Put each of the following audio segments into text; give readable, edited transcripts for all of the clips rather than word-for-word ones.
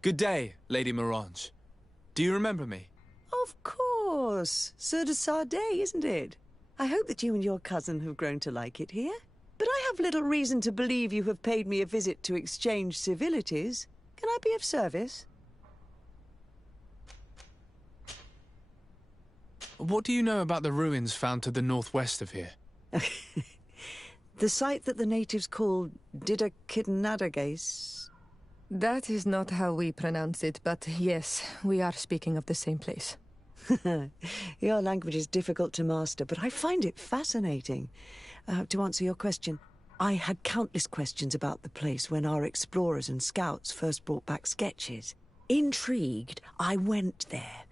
Good day, Lady Morange. Do you remember me? Of course. Sir de Sardet, isn't it? I hope that you and your cousin have grown to like it here. But I have little reason to believe you have paid me a visit to exchange civilities. Can I be of service? What do you know about the ruins found to the northwest of here? The site that the natives call Didakidnadagase. That is not how we pronounce it, but yes, we are speaking of the same place. Your language is difficult to master, but I find it fascinating. To answer your question, I had countless questions about the place when our explorers and scouts first brought back sketches. Intrigued, I went there.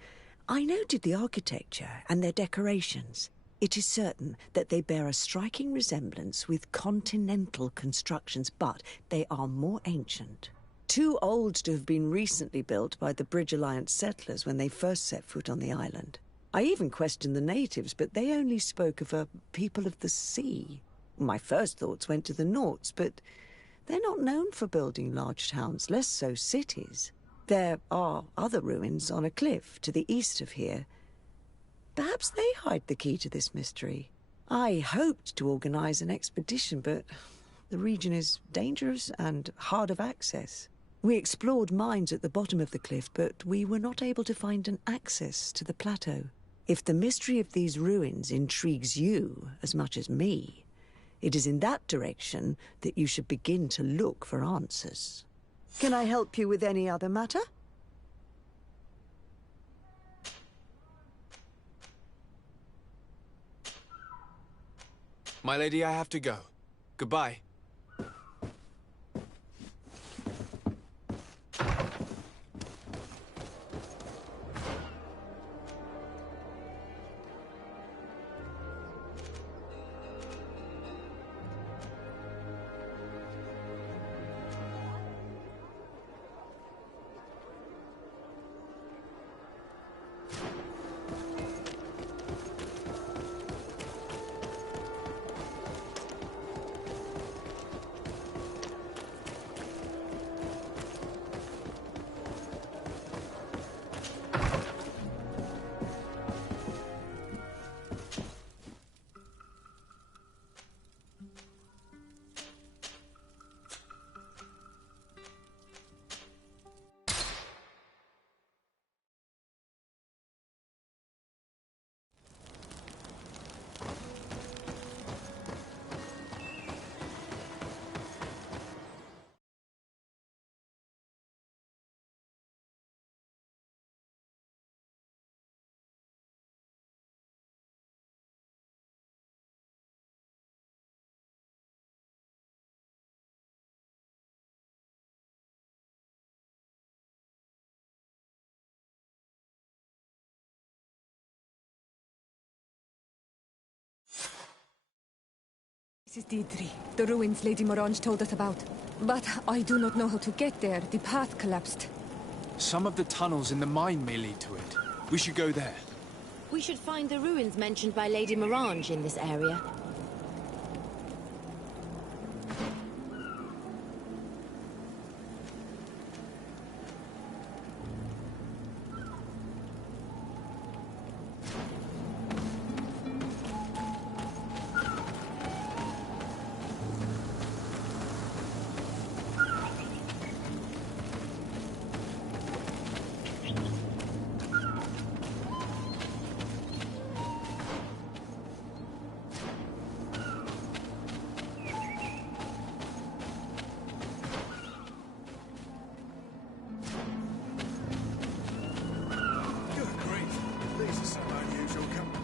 I noted the architecture and their decorations. It is certain that they bear a striking resemblance with continental constructions, but they are more ancient. Too old to have been recently built by the Bridge Alliance settlers when they first set foot on the island. I even questioned the natives, but they only spoke of a people of the sea. My first thoughts went to the Nauts, but they're not known for building large towns, less so cities. There are other ruins on a cliff to the east of here. Perhaps they hide the key to this mystery. I hoped to organize an expedition, but the region is dangerous and hard of access. We explored mines at the bottom of the cliff, but we were not able to find an access to the plateau. If the mystery of these ruins intrigues you as much as me, it is in that direction that you should begin to look for answers. Can I help you with any other matter? My lady, I have to go. Goodbye. This is Deidre, the ruins Lady Morange told us about. But I do not know how to get there. The path collapsed. Some of the tunnels in the mine may lead to it. We should go there. We should find the ruins mentioned by Lady Morange in this area.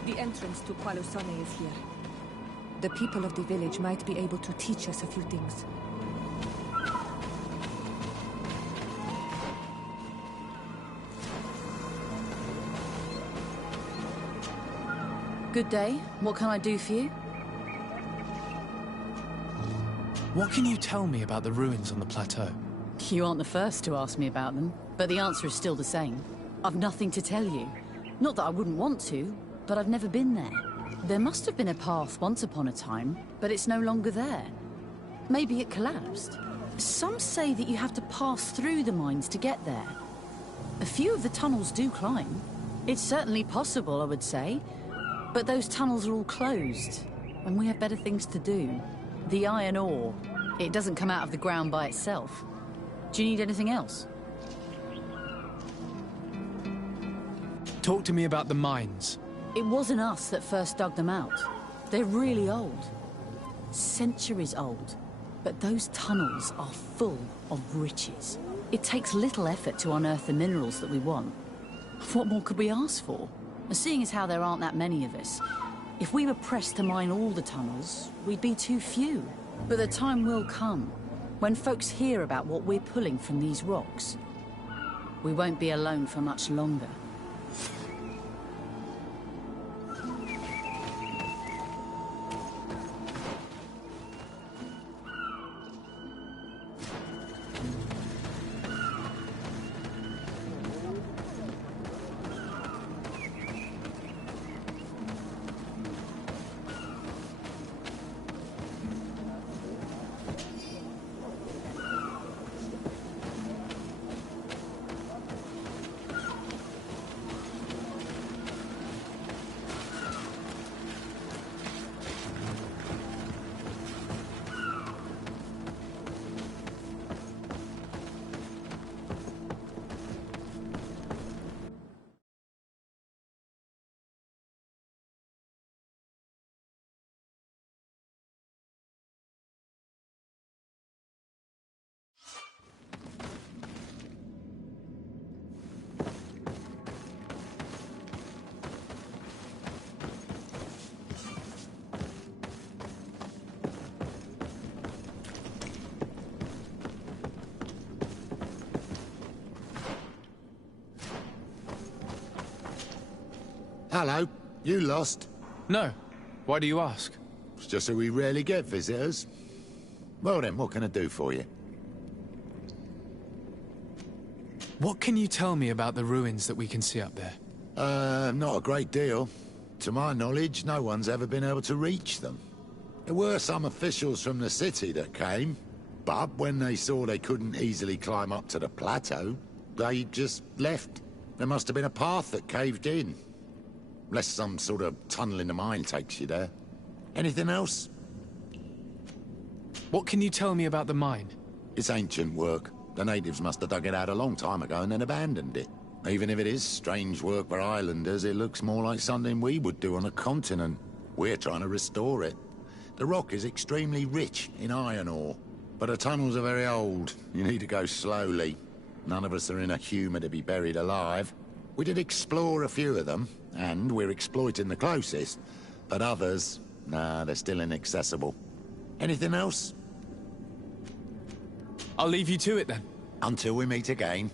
The entrance to Qualusane is here. The people of the village might be able to teach us a few things. Good day. What can I do for you? What can you tell me about the ruins on the plateau? You aren't the first to ask me about them, but the answer is still the same. I've nothing to tell you. Not that I wouldn't want to, but I've never been there. There must have been a path once upon a time, but it's no longer there. Maybe it collapsed. Some say that you have to pass through the mines to get there. A few of the tunnels do climb. It's certainly possible, I would say. But those tunnels are all closed, and we have better things to do. The iron ore, it doesn't come out of the ground by itself. Do you need anything else? Talk to me about the mines. It wasn't us that first dug them out. They're really old. Centuries old. But those tunnels are full of riches. It takes little effort to unearth the minerals that we want. What more could we ask for? Seeing as how there aren't that many of us, if we were pressed to mine all the tunnels, we'd be too few. But the time will come, when folks hear about what we're pulling from these rocks. We won't be alone for much longer. Hello, you lost? No. Why do you ask? It's just that we rarely get visitors. Well then, what can I do for you? What can you tell me about the ruins that we can see up there? Not a great deal. To my knowledge, no one's ever been able to reach them. There were some officials from the city that came, but when they saw they couldn't easily climb up to the plateau, they just left. There must have been a path that caved in. Unless some sort of tunnel in the mine takes you there. Anything else? What can you tell me about the mine? It's ancient work. The natives must have dug it out a long time ago and then abandoned it. Even if it is strange work for islanders, it looks more like something we would do on a continent. We're trying to restore it. The rock is extremely rich in iron ore, but the tunnels are very old. You need to go slowly. None of us are in a humour to be buried alive. We did explore a few of them, and we're exploiting the closest. But others, nah, they're still inaccessible. Anything else? I'll leave you to it then. Until we meet again.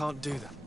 can't do that.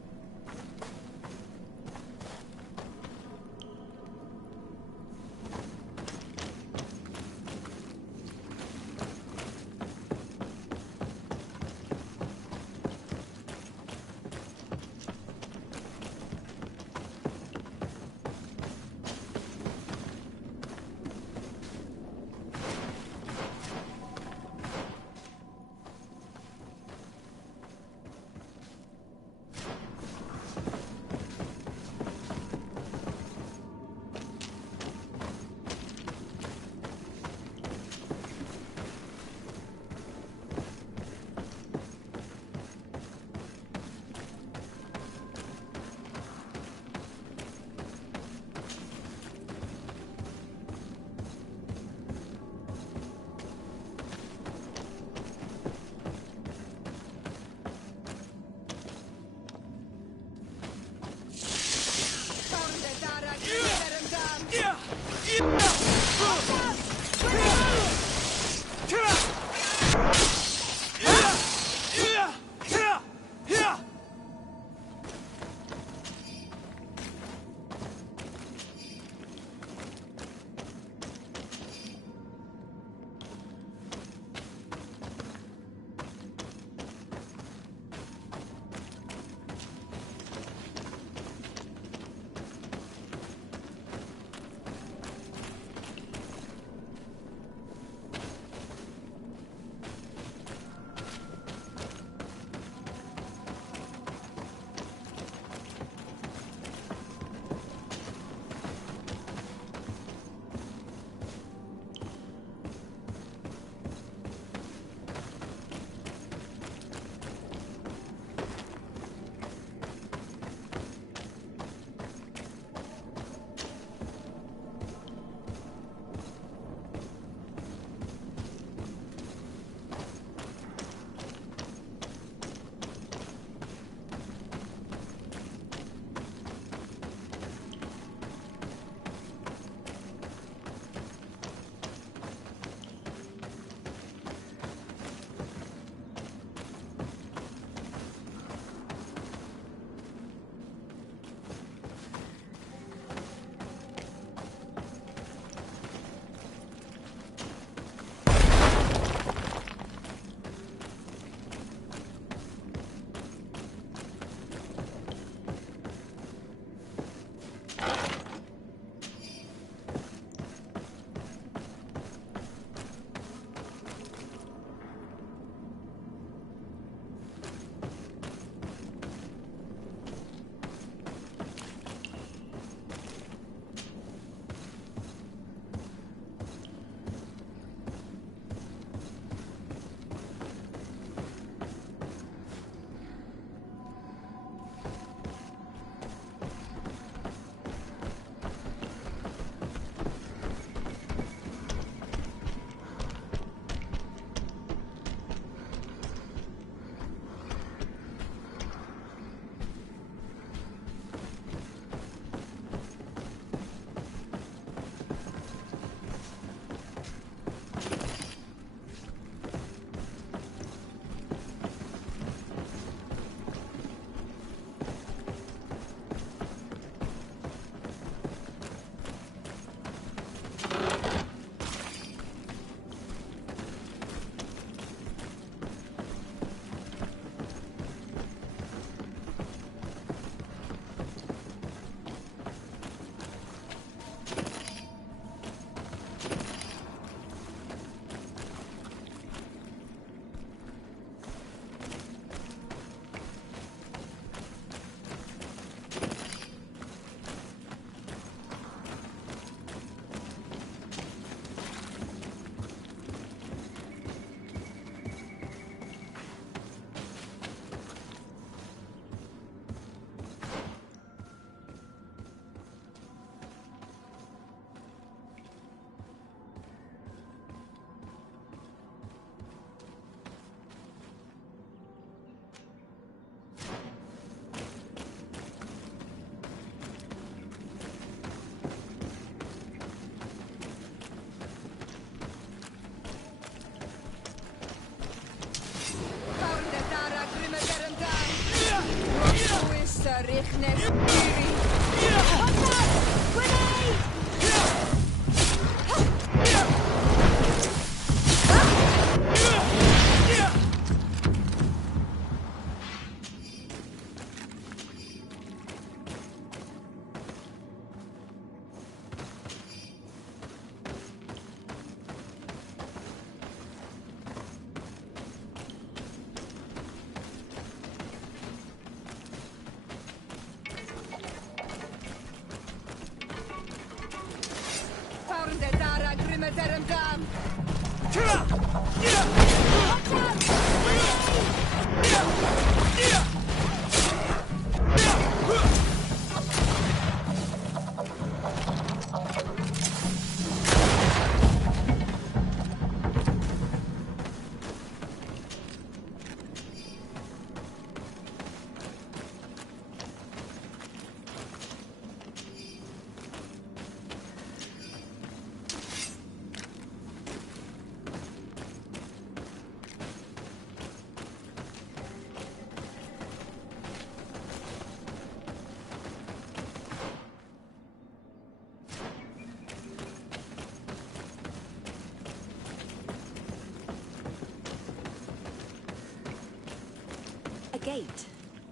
A gate.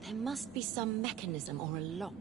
There must be some mechanism or a lock.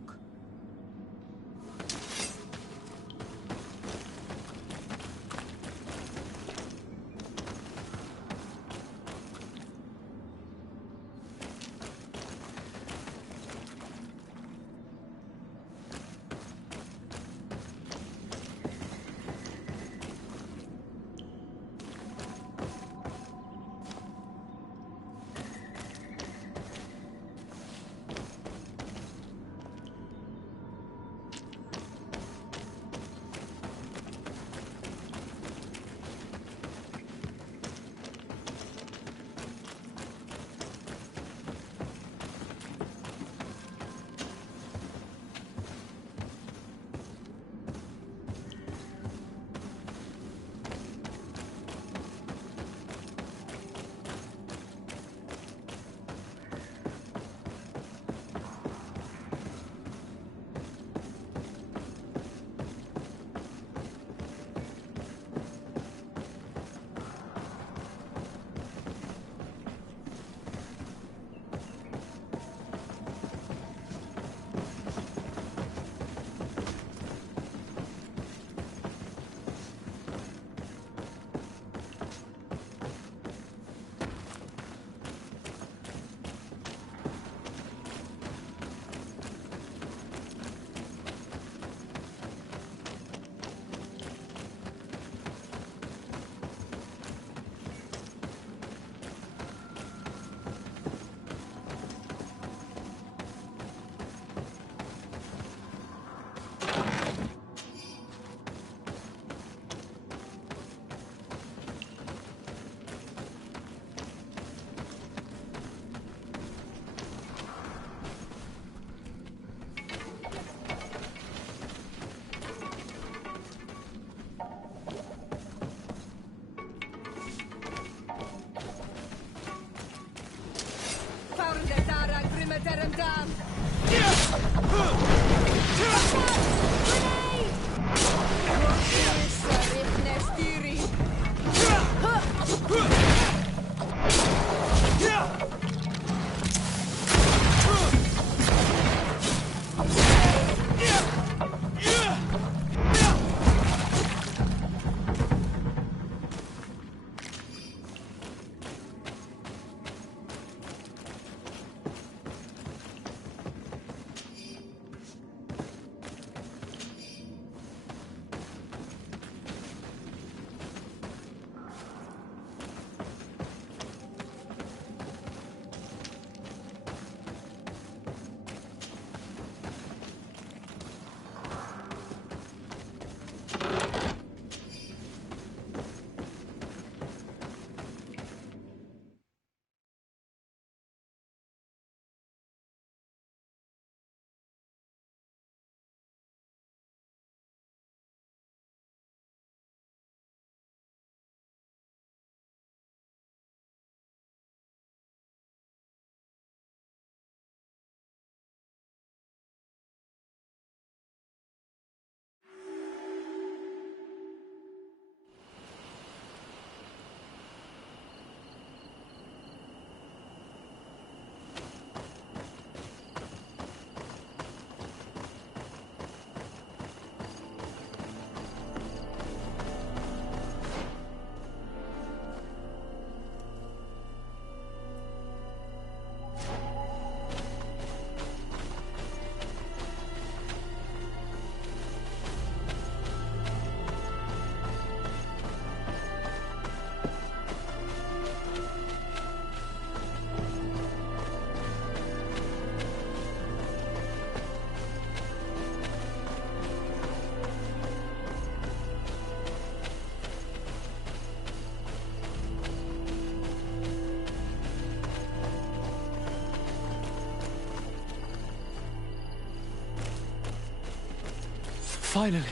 Finally.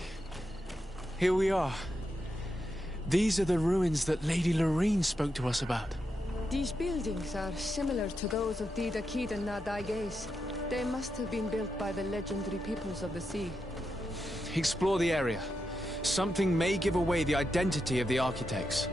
Here we are. These are the ruins that Lady Lorene spoke to us about. These buildings are similar to those of Dida Kid and Nadaiges. They must have been built by the legendary peoples of the sea. Explore the area. Something may give away the identity of the architects.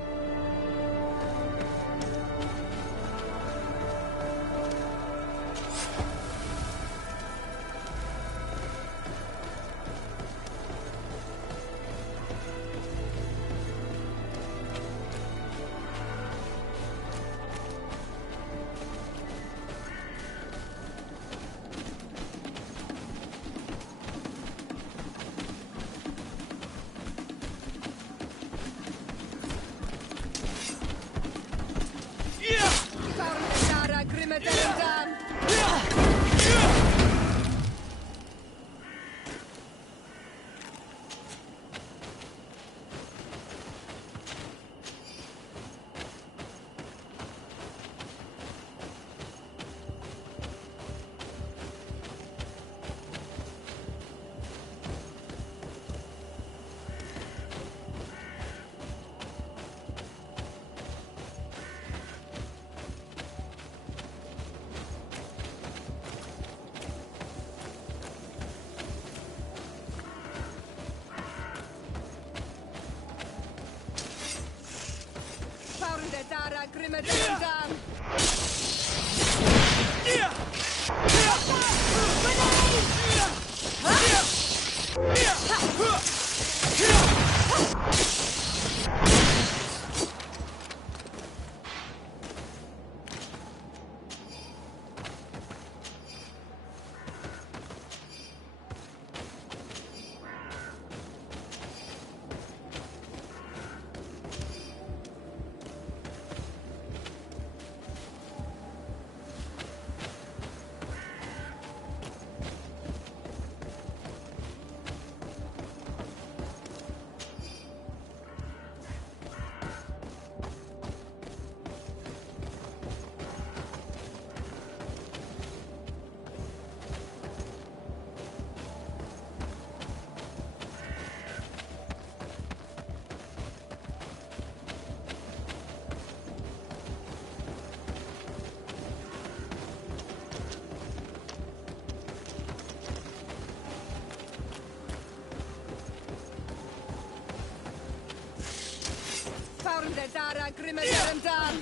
Dara Grimmedarmdan!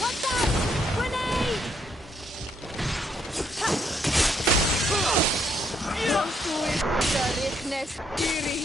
What that? Grenade! Don't do it, Darichnes Kiri!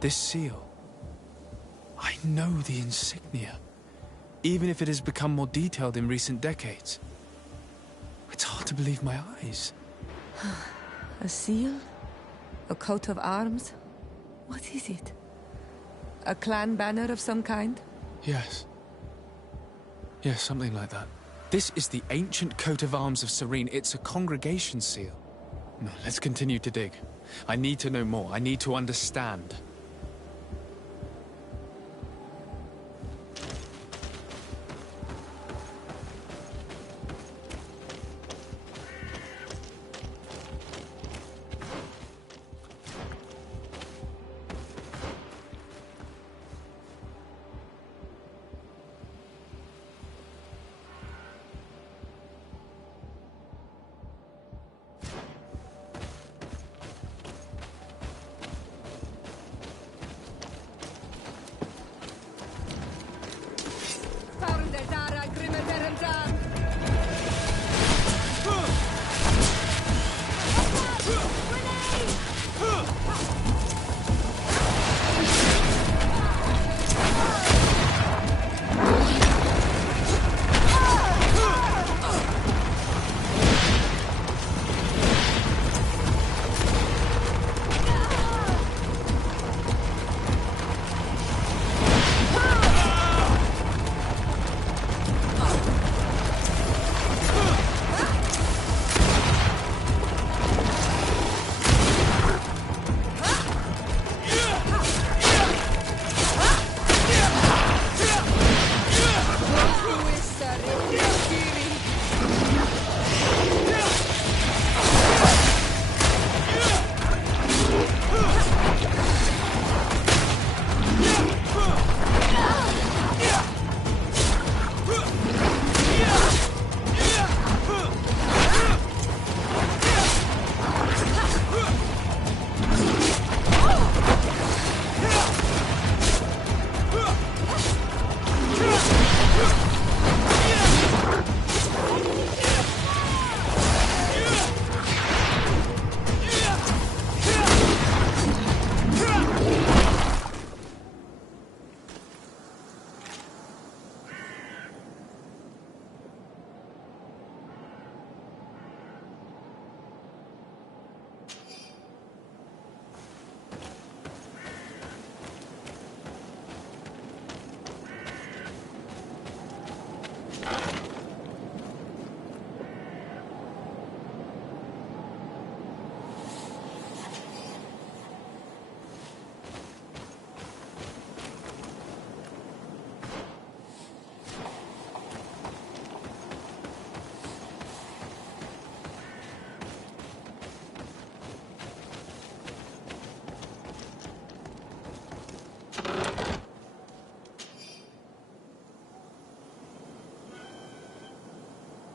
This seal. I know the insignia, even if it has become more detailed in recent decades. It's hard to believe my eyes. A seal? A coat of arms? What is it? A clan banner of some kind? Yes. Yes, something like that. This is the ancient coat of arms of Serene. It's a congregation seal. No, let's continue to dig. I need to know more. I need to understand.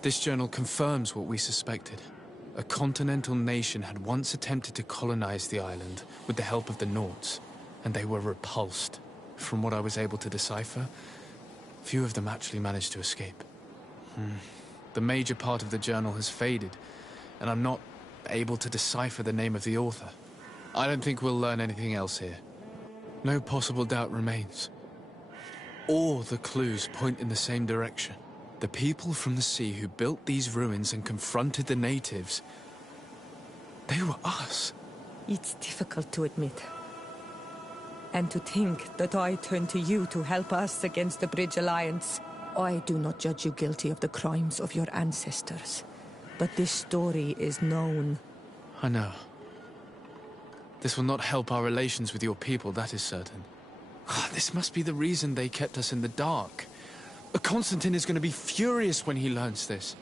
This journal confirms what we suspected. A continental nation had once attempted to colonize the island with the help of the Nords, and they were repulsed. From what I was able to decipher, few of them actually managed to escape. The major part of the journal has faded, and I'm not able to decipher the name of the author. I don't think we'll learn anything else here. No possible doubt remains. All the clues point in the same direction. The people from the sea who built these ruins and confronted the natives, they were us. It's difficult to admit. And to think that I turned to you to help us against the Bridge Alliance. I do not judge you guilty of the crimes of your ancestors. But this story is known. I know. This will not help our relations with your people, that is certain. This must be the reason they kept us in the dark. Constantine is going to be furious when he learns this.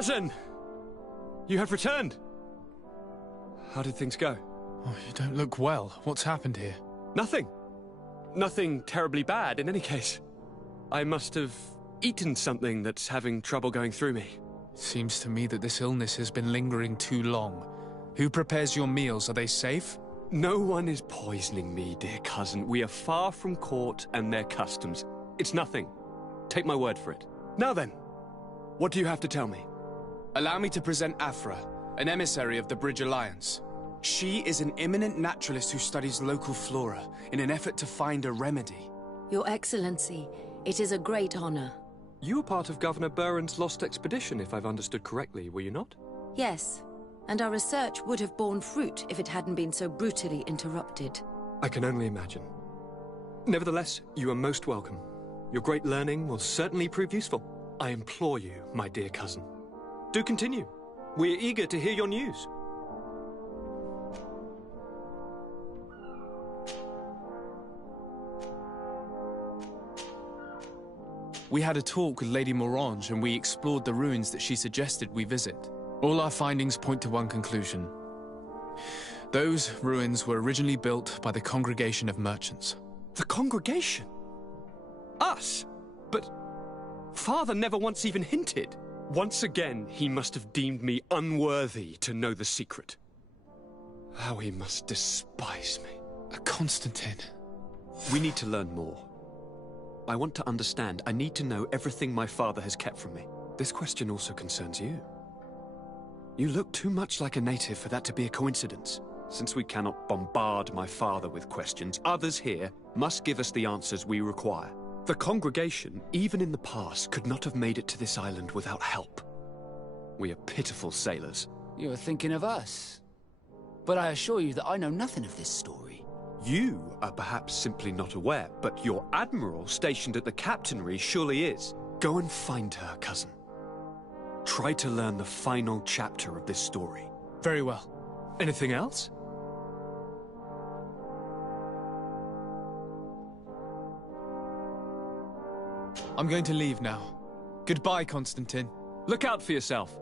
Cousin! You have returned. How did things go? Oh, you don't look well. What's happened here? Nothing. Nothing terribly bad in any case. I must have eaten something that's having trouble going through me. Seems to me that this illness has been lingering too long. Who prepares your meals? Are they safe? No one is poisoning me, dear cousin. We are far from court and their customs. It's nothing. Take my word for it. Now then, what do you have to tell me? Allow me to present Afra, an emissary of the Bridge Alliance. She is an eminent naturalist who studies local flora in an effort to find a remedy. Your Excellency, it is a great honor. You were part of Governor Buren's lost expedition, if I've understood correctly, were you not? Yes, and our research would have borne fruit if it hadn't been so brutally interrupted. I can only imagine. Nevertheless, you are most welcome. Your great learning will certainly prove useful. I implore you, my dear cousin. Do continue. We are eager to hear your news. We had a talk with Lady Morange and we explored the ruins that she suggested we visit. All our findings point to one conclusion. Those ruins were originally built by the Congregation of Merchants. The Congregation? Us? But Father never once even hinted. Once again, he must have deemed me unworthy to know the secret. How he must despise me. Constantine. We need to learn more. I want to understand. I need to know everything my father has kept from me. This question also concerns you. You look too much like a native for that to be a coincidence. Since we cannot bombard my father with questions, others here must give us the answers we require. The congregation, even in the past, could not have made it to this island without help. We are pitiful sailors. You are thinking of us. But I assure you that I know nothing of this story. You are perhaps simply not aware, but your admiral stationed at the captainry surely is. Go and find her, cousin. Try to learn the final chapter of this story. Very well. Anything else? I'm going to leave now. Goodbye, Constantine. Look out for yourself.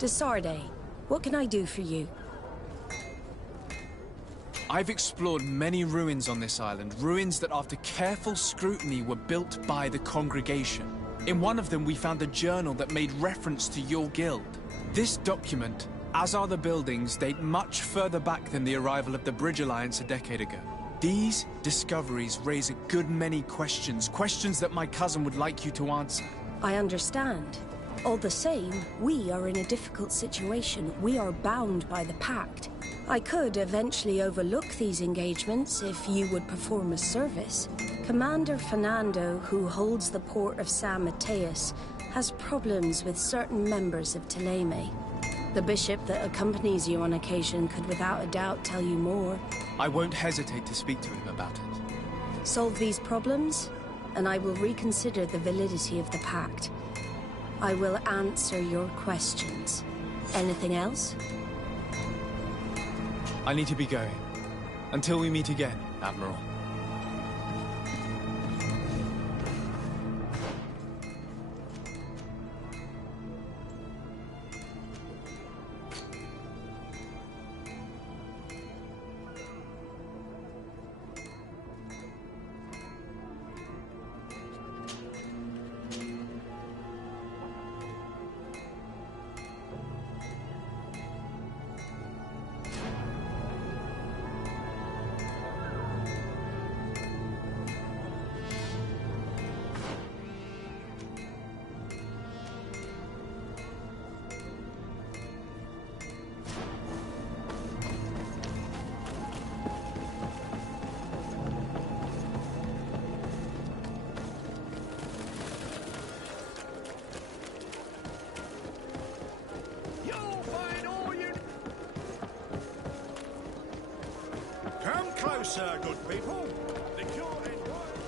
Desarde, what can I do for you? I've explored many ruins on this island, ruins that after careful scrutiny were built by the congregation. In one of them we found a journal that made reference to your guild. This document, as are the buildings, date much further back than the arrival of the Bridge Alliance a decade ago. These discoveries raise a good many questions, questions that my cousin would like you to answer. I understand. All the same, we are in a difficult situation. We are bound by the pact. I could eventually overlook these engagements if you would perform a service. Commander Fernando, who holds the port of San Mateus, has problems with certain members of Teleme. The bishop that accompanies you on occasion could without a doubt tell you more. I won't hesitate to speak to him about it. Solve these problems, and I will reconsider the validity of the pact. I will answer your questions. Anything else? I need to be going. Until we meet again, Admiral. Come closer, good people. The cure ain't right.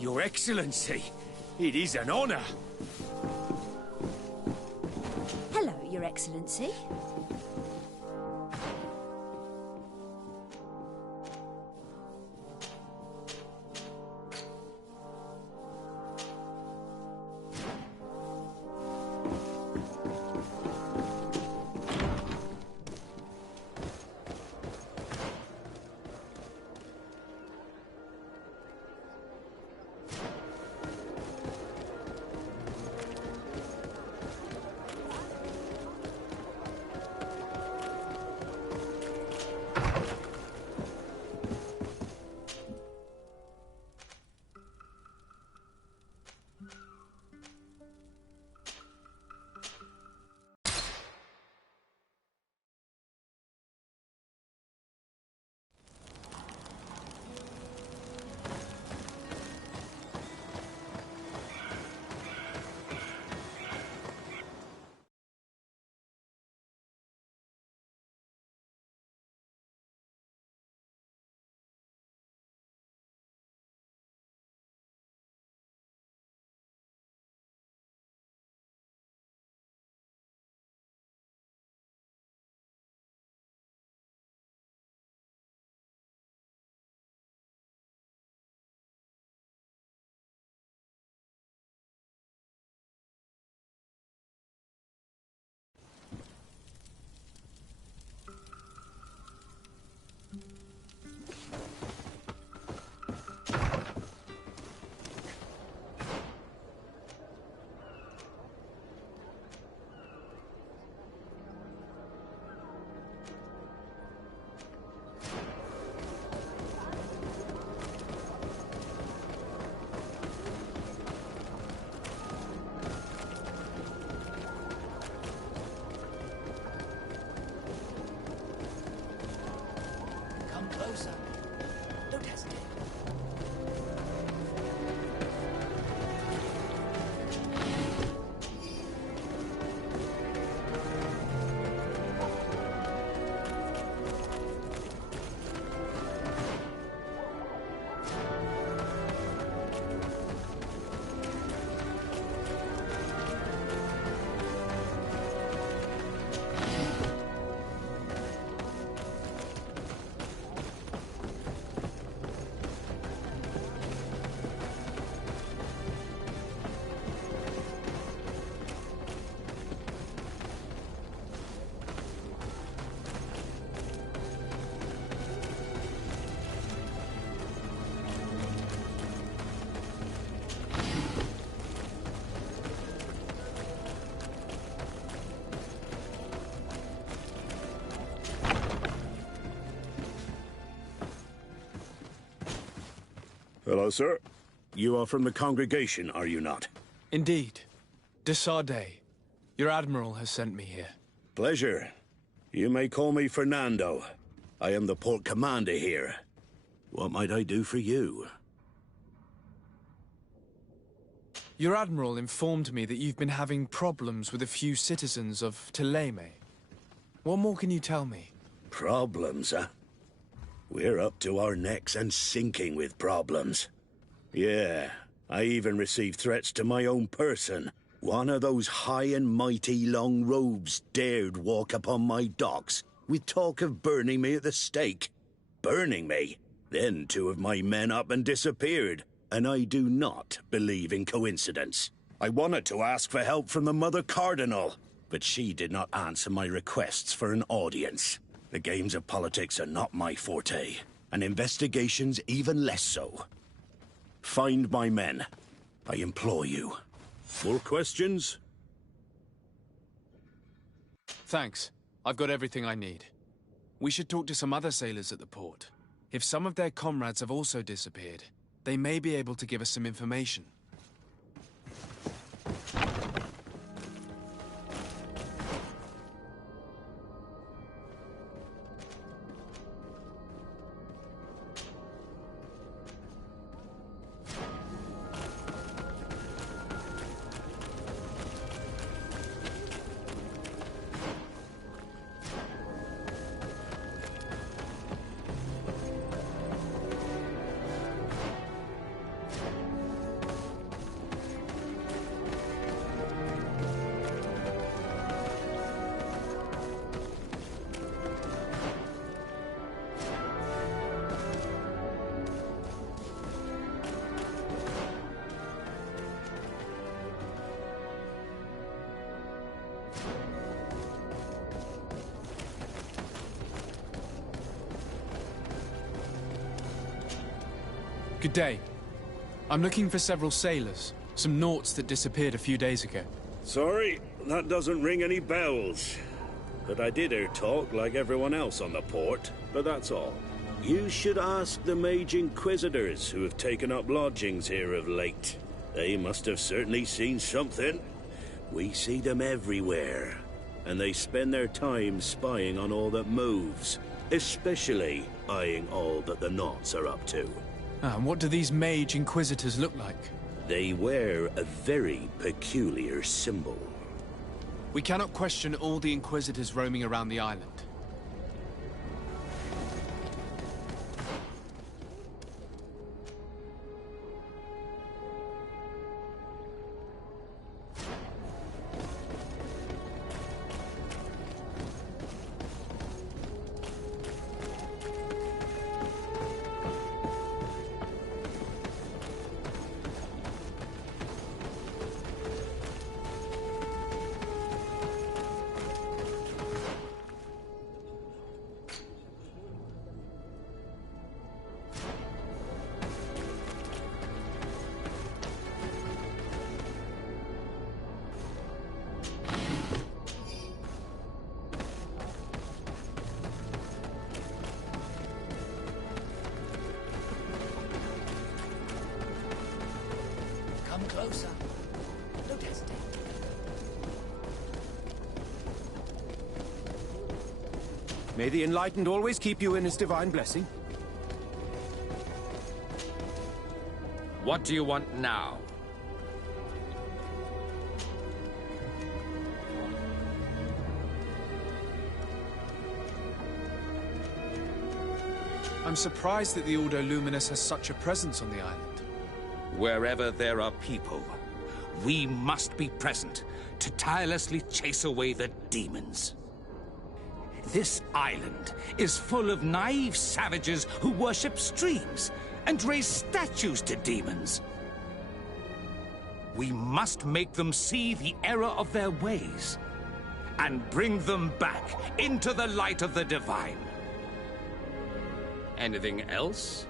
Your Excellency, it is an honor. Hello, Your Excellency. Closer. Don't hesitate. Hello, sir. You are from the congregation, are you not? Indeed. De Sardet. Your admiral has sent me here. Pleasure. You may call me Fernando. I am the port commander here. What might I do for you? Your admiral informed me that you've been having problems with a few citizens of Teleme. What more can you tell me? Problems, huh? We're up to our necks and sinking with problems. Yeah, I even received threats to my own person. One of those high and mighty long robes dared walk upon my docks with talk of burning me at the stake. Burning me? Then two of my men up and disappeared, and I do not believe in coincidence. I wanted to ask for help from the Mother Cardinal, but she did not answer my requests for an audience. The games of politics are not my forte, and investigations even less so. Find my men. I implore you. More questions? Thanks. I've got everything I need. We should talk to some other sailors at the port. If some of their comrades have also disappeared, they may be able to give us some information. Good day. I'm looking for several sailors. Some naughts that disappeared a few days ago. Sorry, that doesn't ring any bells. But I did hear talk like everyone else on the port, but that's all. You should ask the Mage Inquisitors who have taken up lodgings here of late. They must have certainly seen something. We see them everywhere, and they spend their time spying on all that moves, especially eyeing all that the Naughts are up to. And what do these Mage Inquisitors look like? They wear a very peculiar symbol. We cannot question all the Inquisitors roaming around the island. Come closer. Don't hesitate. May the Enlightened always keep you in his divine blessing. What do you want now? I'm surprised that the Ordo Luminous has such a presence on the island. Wherever there are people, we must be present to tirelessly chase away the demons. This island is full of naive savages who worship streams and raise statues to demons. We must make them see the error of their ways and bring them back into the light of the divine. Anything else?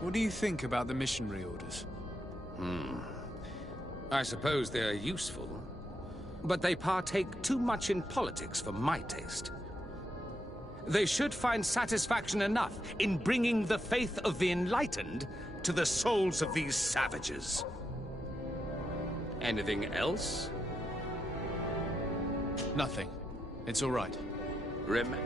What do you think about the missionary orders? I suppose they're useful, but they partake too much in politics for my taste. They should find satisfaction enough in bringing the faith of the enlightened to the souls of these savages. Anything else? Nothing. It's all right. Remember.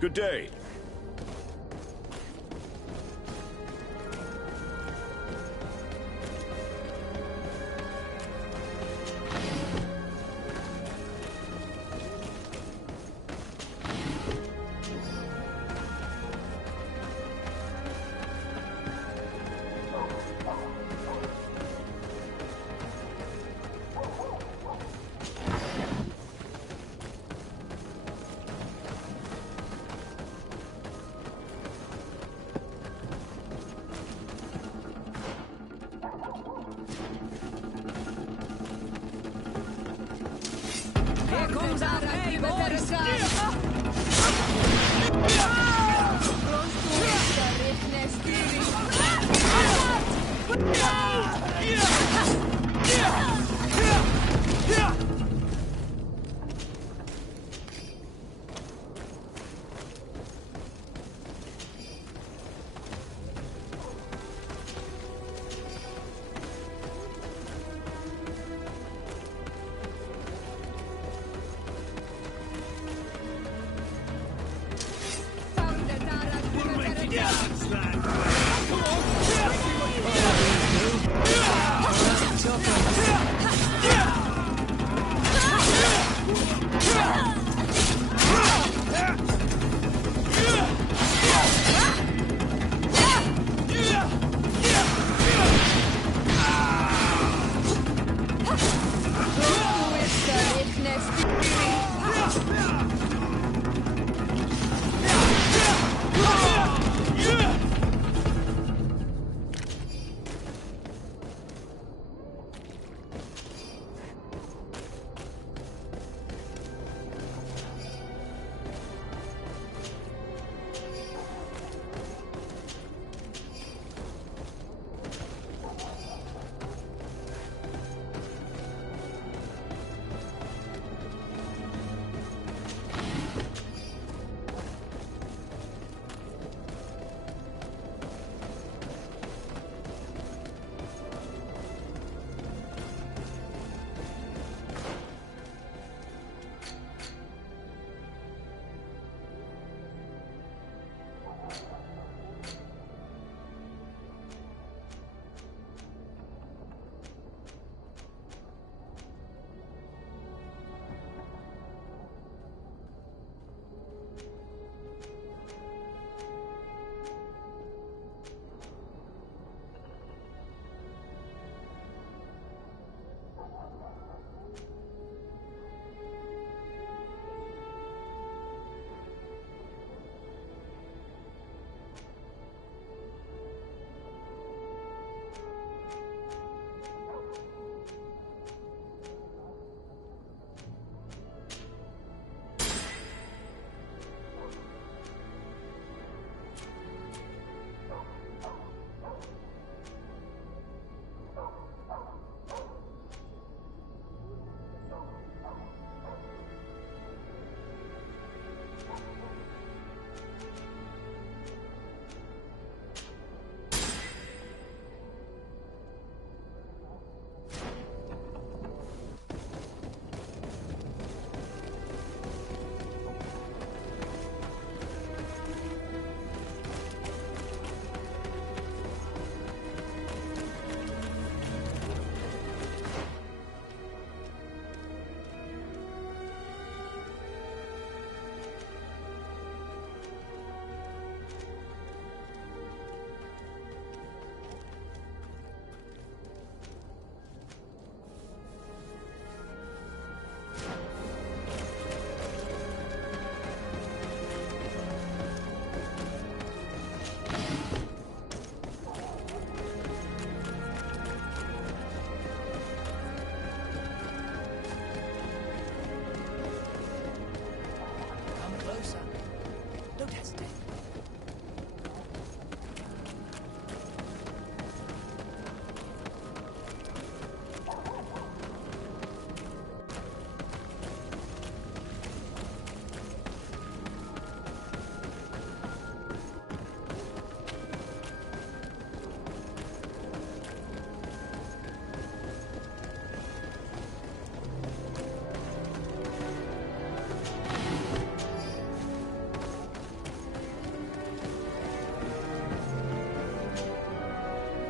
Good day.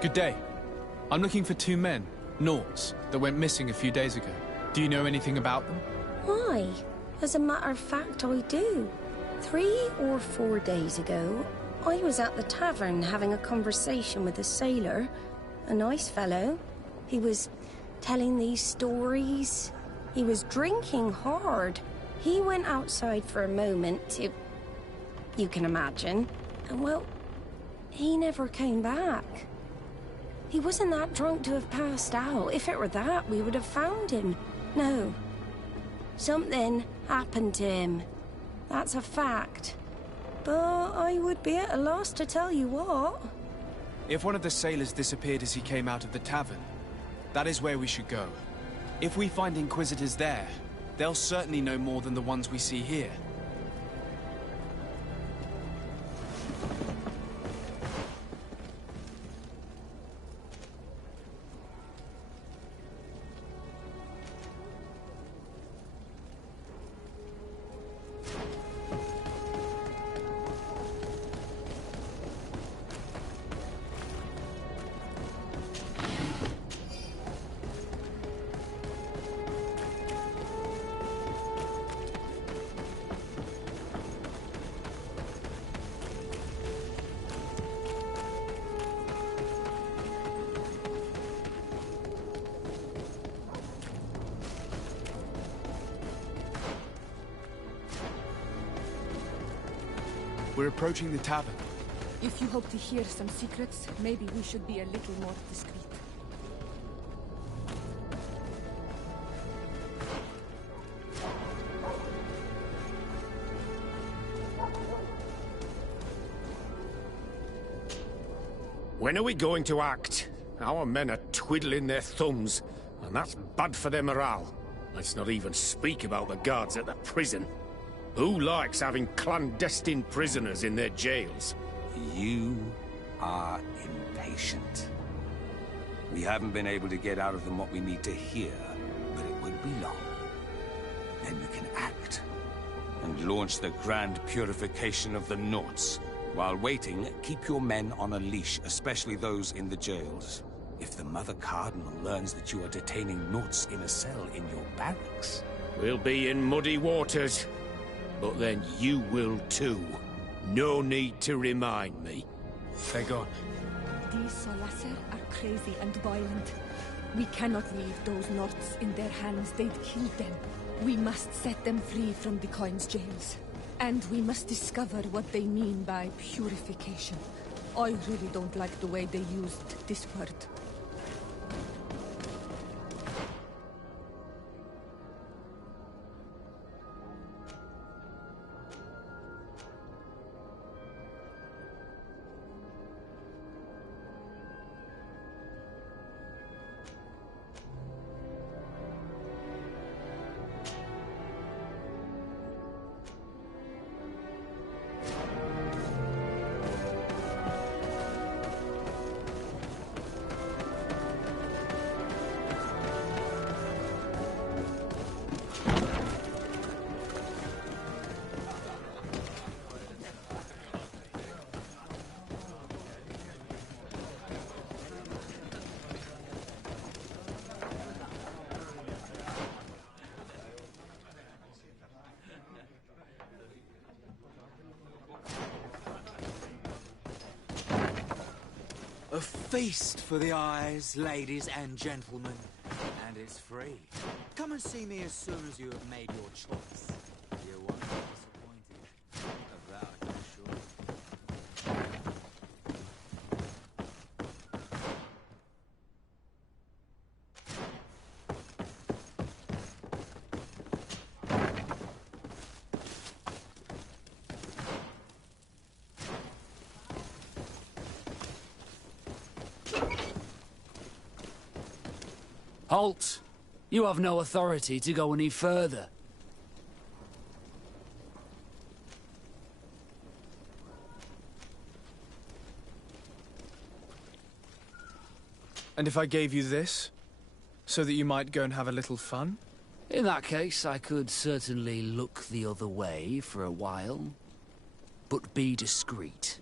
Good day. I'm looking for 2 men, Nauts, that went missing a few days ago. Do you know anything about them? Why? As a matter of fact, I do. 3 or 4 days ago, I was at the tavern having a conversation with a sailor. A nice fellow. He was telling these stories. He was drinking hard. He went outside for a moment to... you can imagine. And well, he never came back. He wasn't that drunk to have passed out. If it were that, we would have found him. No. Something happened to him. That's a fact. But I would be at a loss to tell you what. If one of the sailors disappeared as he came out of the tavern, that is where we should go. If we find Inquisitors there, they'll certainly know more than the ones we see here. We're approaching the tavern. If you hope to hear some secrets, maybe we should be a little more discreet. When are we going to act? Our men are twiddling their thumbs, and that's bad for their morale. Let's not even speak about the guards at the prison. Who likes having clandestine prisoners in their jails? You are impatient. We haven't been able to get out of them what we need to hear, but it won't be long. Then you can act, and launch the grand purification of the Nauts. While waiting, keep your men on a leash, especially those in the jails. If the Mother Cardinal learns that you are detaining Nauts in a cell in your barracks... We'll be in muddy waters. But then you will too. No need to remind me. They're gone. These Solasser are crazy and violent. We cannot leave those Norts in their hands. They'd kill them. We must set them free from the Coin's jails. And we must discover what they mean by purification. I really don't like the way they used this word. A feast for the eyes, ladies and gentlemen. And it's free. Come and see me as soon as you have made your choice. You won't be disappointed. Of that I can assure you. Halt! You have no authority to go any further. And if I gave you this, so that you might go and have a little fun? In that case, I could certainly look the other way for a while. But be discreet.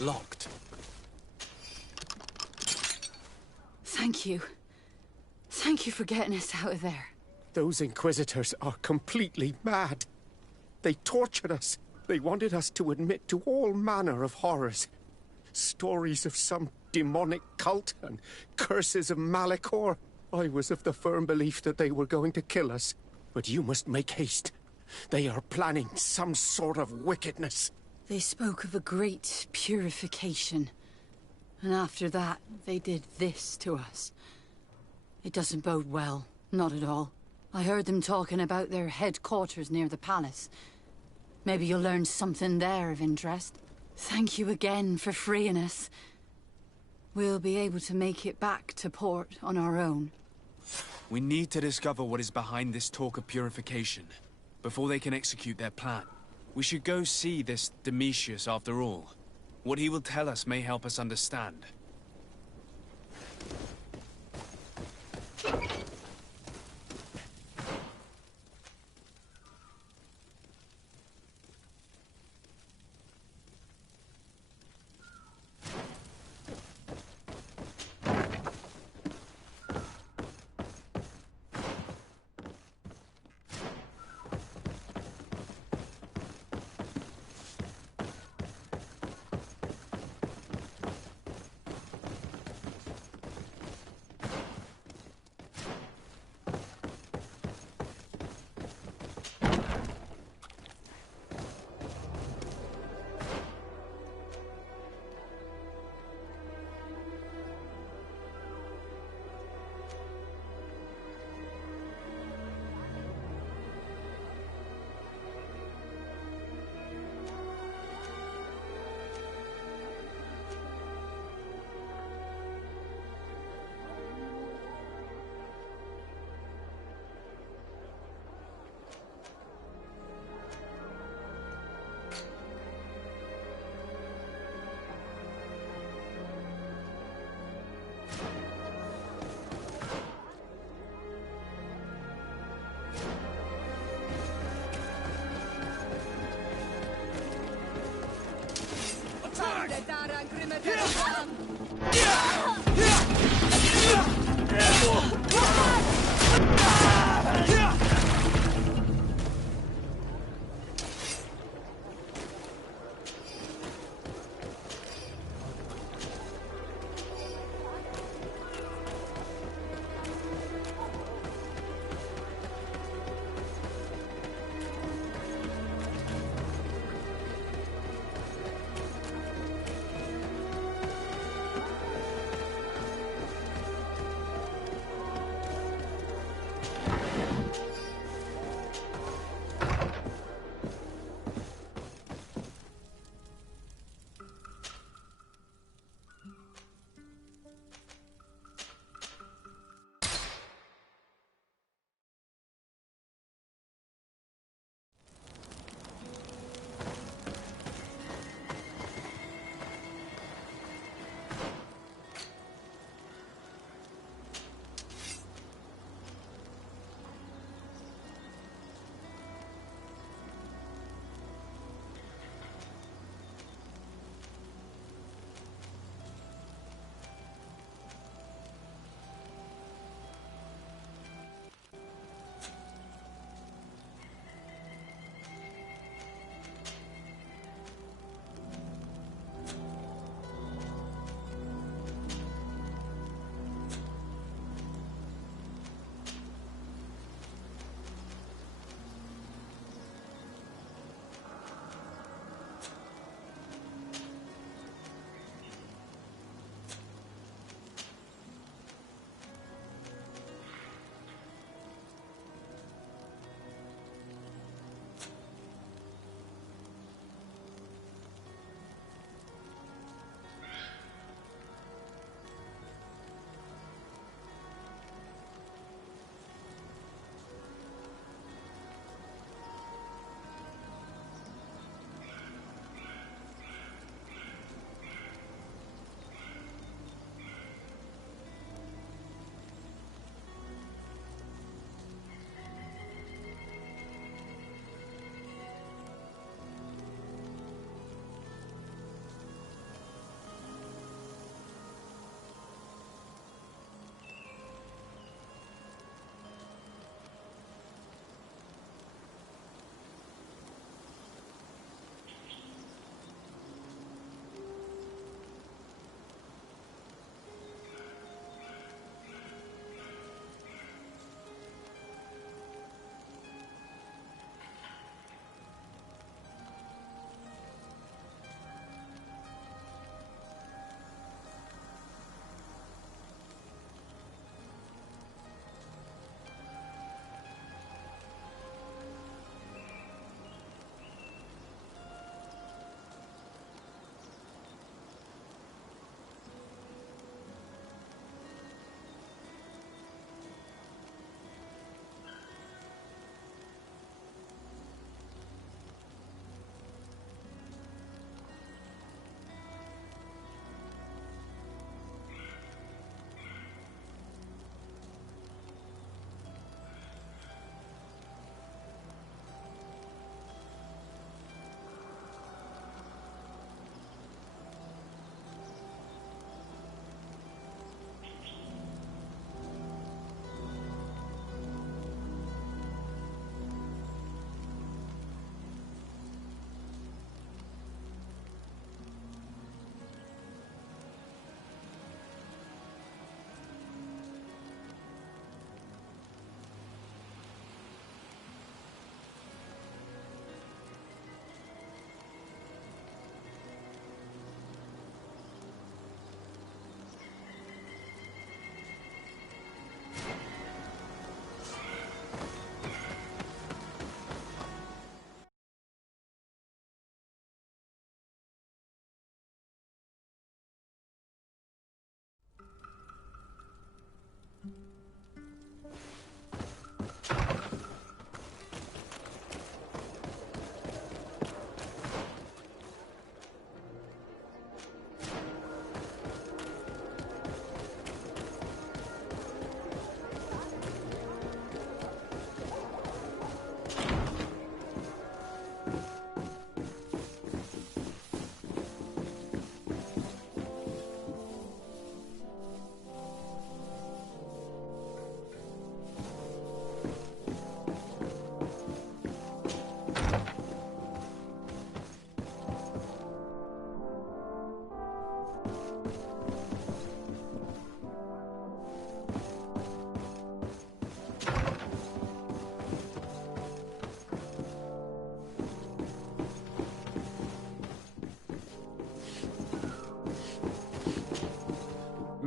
Locked. Thank you. Thank you for getting us out of there. Those Inquisitors are completely mad. They tortured us. They wanted us to admit to all manner of horrors. Stories of some demonic cult and curses of Malachor. I was of the firm belief that they were going to kill us. But you must make haste. They are planning some sort of wickedness. They spoke of a great purification. And after that, they did this to us. It doesn't bode well. Not at all. I heard them talking about their headquarters near the palace. Maybe you'll learn something there of interest. Thank you again for freeing us. We'll be able to make it back to port on our own. We need to discover what is behind this talk of purification, before they can execute their plan. We should go see this Domitius after all. What he will tell us may help us understand.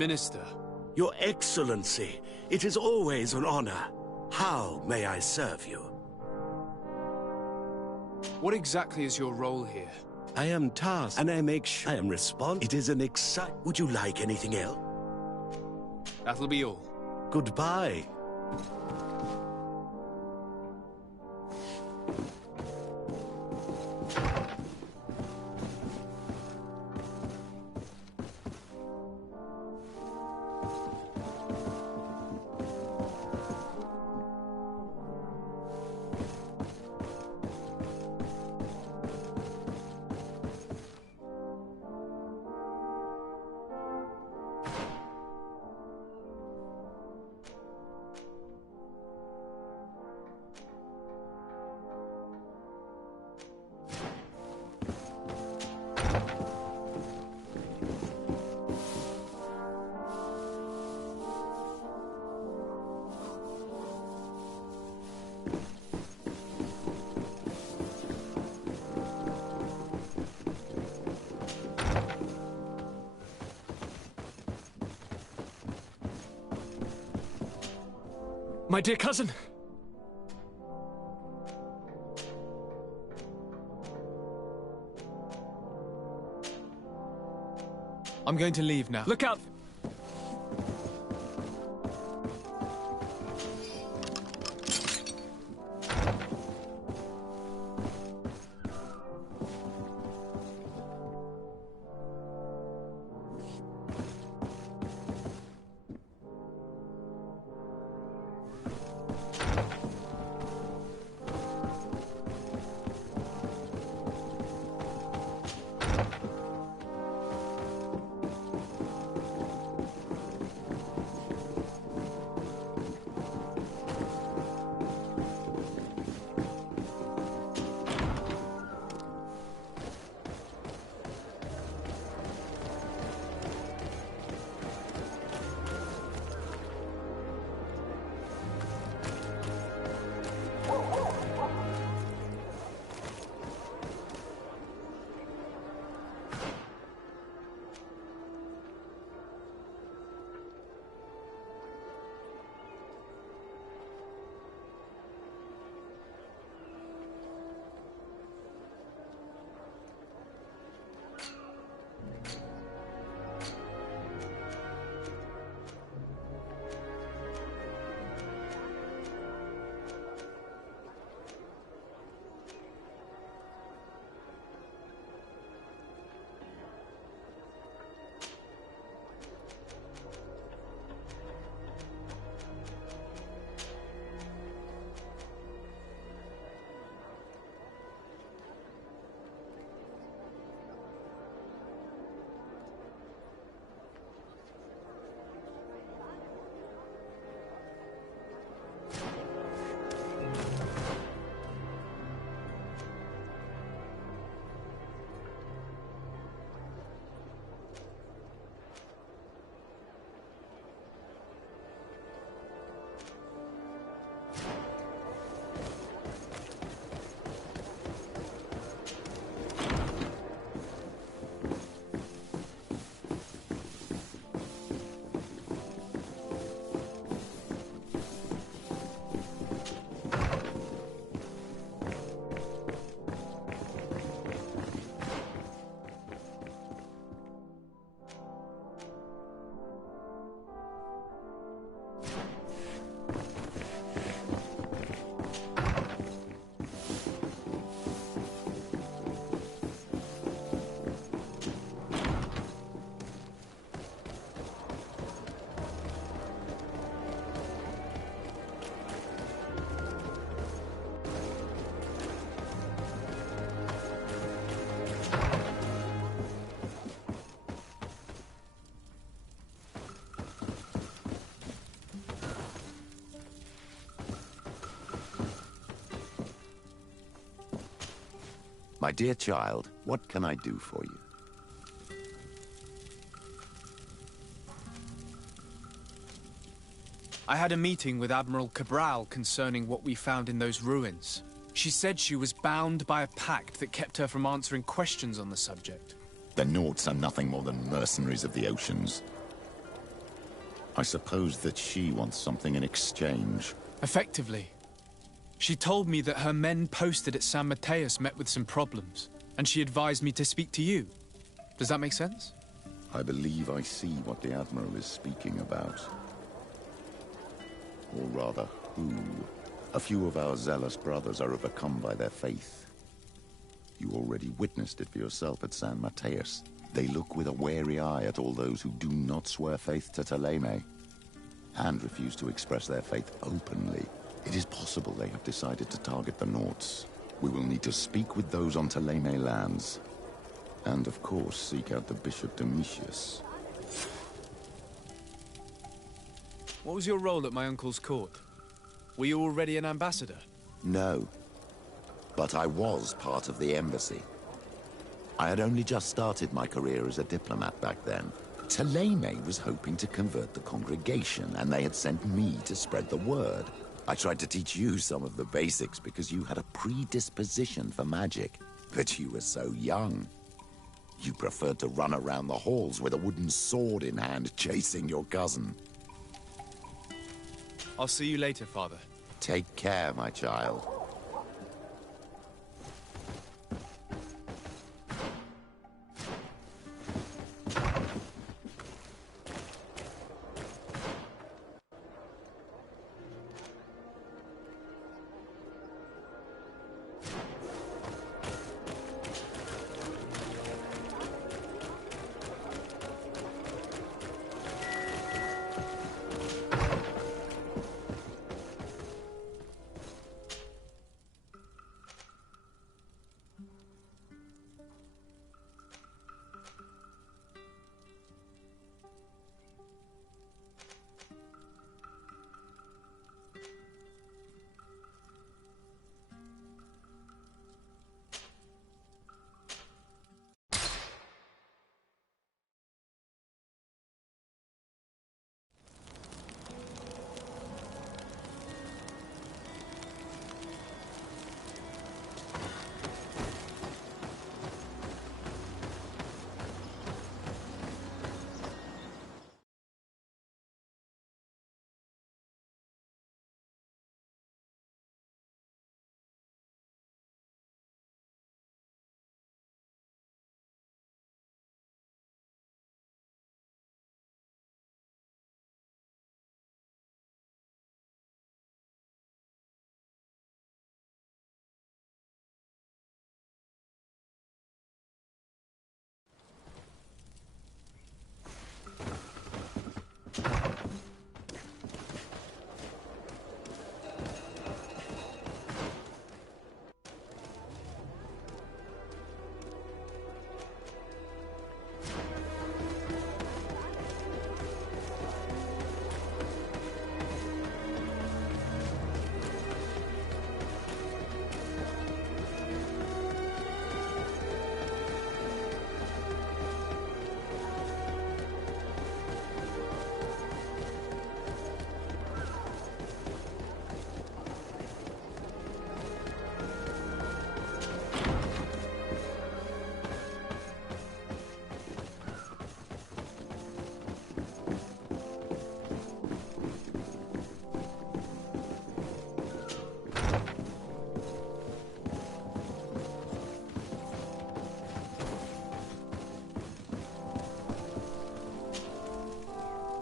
Minister. Your Excellency, it is always an honor. How may I serve you? What exactly is your role here? I am tasked, and I make sure I am responsible. It is an Would you like anything else? That'll be all. Goodbye. My dear cousin! I'm going to leave now. Look out! My dear child, what can I do for you? I had a meeting with Admiral Cabral concerning what we found in those ruins. She said she was bound by a pact that kept her from answering questions on the subject. The Nauts are nothing more than mercenaries of the oceans. I suppose that she wants something in exchange. Effectively. She told me that her men posted at San Mateus met with some problems, and she advised me to speak to you. Does that make sense? I believe I see what the Admiral is speaking about. Or rather, who? A few of our zealous brothers are overcome by their faith. You already witnessed it for yourself at San Mateus. They look with a wary eye at all those who do not swear faith to Thélème, and refuse to express their faith openly. It is possible they have decided to target the Nauts. We will need to speak with those on Thélème lands. And of course, seek out the Bishop Domitius. What was your role at my uncle's court? Were you already an ambassador? No. But I was part of the embassy. I had only just started my career as a diplomat back then. Thélème was hoping to convert the congregation, and they had sent me to spread the word. I tried to teach you some of the basics because you had a predisposition for magic. But you were so young. You preferred to run around the halls with a wooden sword in hand, chasing your cousin. I'll see you later, Father. Take care, my child.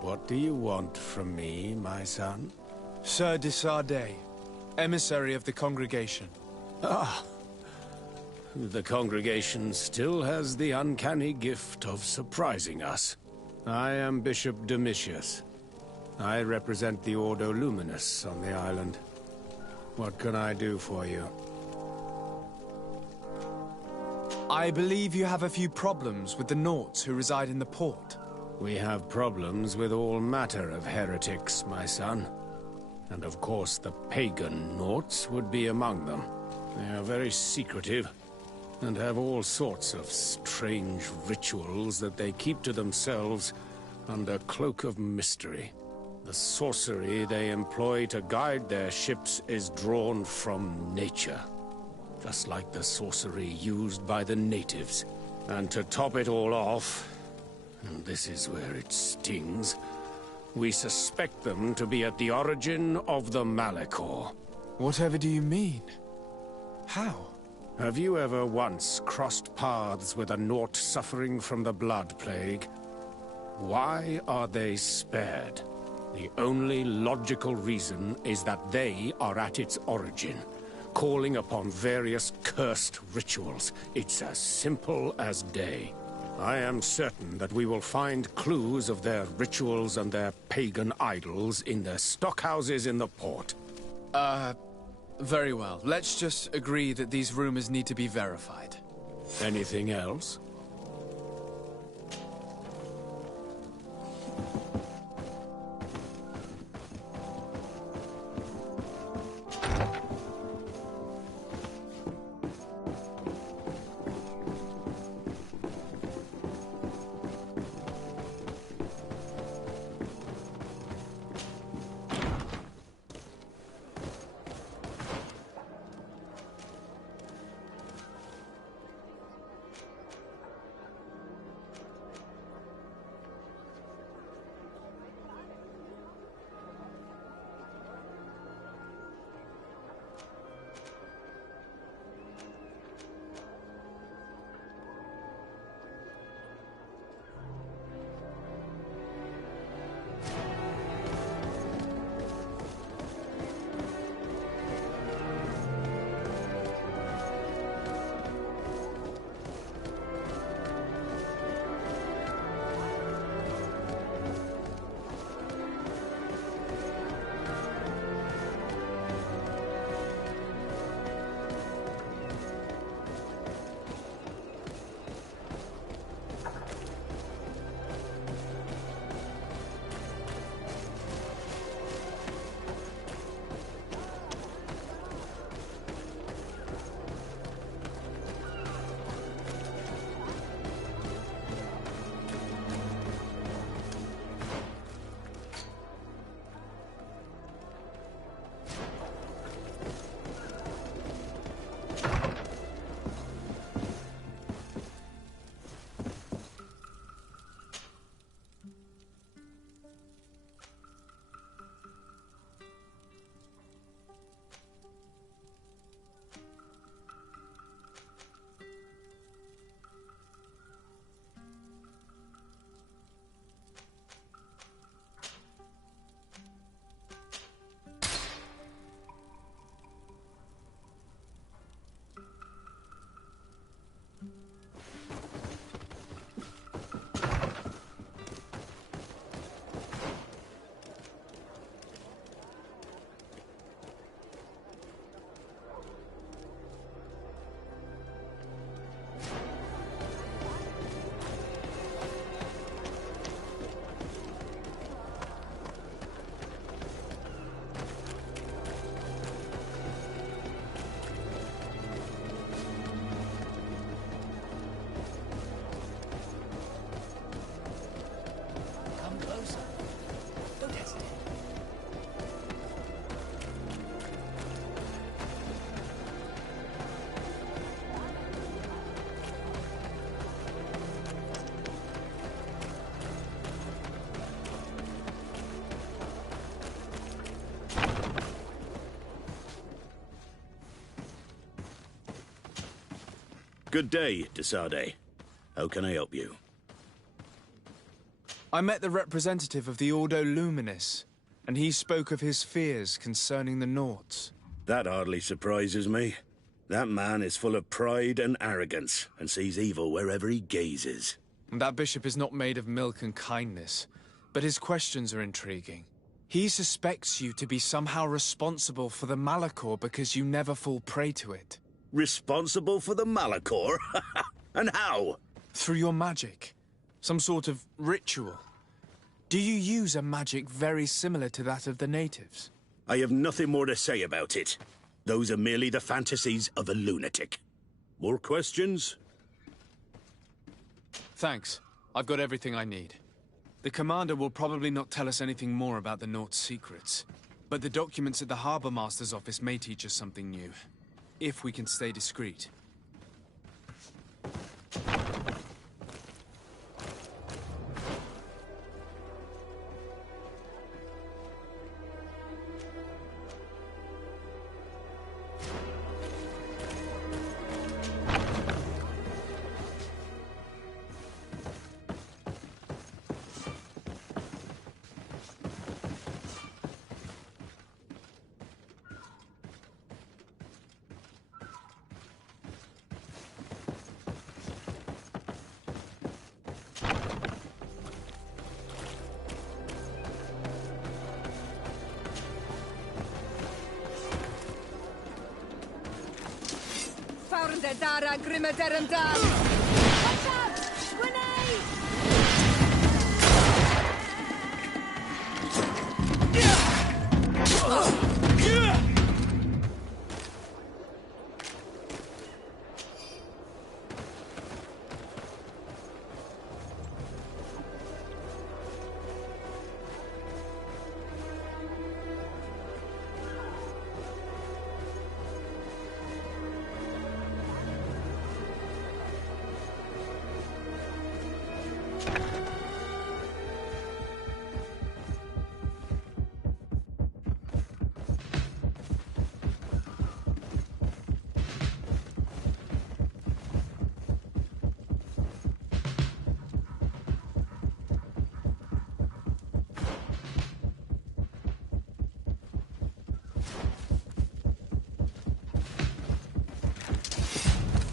What do you want from me, my son? Sir de Sardet, emissary of the congregation. Ah! The congregation still has the uncanny gift of surprising us. I am Bishop Domitius. I represent the Ordo Luminous on the island. What can I do for you? I believe you have a few problems with the Nauts who reside in the port. We have problems with all matter of heretics, my son. And of course the pagan Nauts would be among them. They are very secretive, and have all sorts of strange rituals that they keep to themselves under cloak of mystery. The sorcery they employ to guide their ships is drawn from nature, just like the sorcery used by the natives. And to top it all off, and this is where it stings, We suspect them to be at the origin of the Malachor. Whatever do you mean? How? Have you ever once crossed paths with a Naut suffering from the Blood Plague? Why are they spared? The only logical reason is that they are at its origin, calling upon various cursed rituals. It's as simple as day. I am certain that we will find clues of their rituals and their pagan idols in their stockhouses in the port. Very well. Let's just agree that these rumors need to be verified. Anything else? Good day, Desade. How can I help you? I met the representative of the Ordo Luminis, and he spoke of his fears concerning the Nauts. That hardly surprises me. That man is full of pride and arrogance, and sees evil wherever he gazes. That bishop is not made of milk and kindness, but his questions are intriguing. He suspects you to be somehow responsible for the Malachor because you never fall prey to it. Responsible for the Malachor? And how? Through your magic. Some sort of ritual. Do you use a magic very similar to that of the natives? I have nothing more to say about it. Those are merely the fantasies of a lunatic. More questions? Thanks. I've got everything I need. The commander will probably not tell us anything more about the Naut's secrets, but the documents at the Harbour Master's office may teach us something new. If we can stay discreet. der Dara Grimmeterendam! Watch out! Grenade!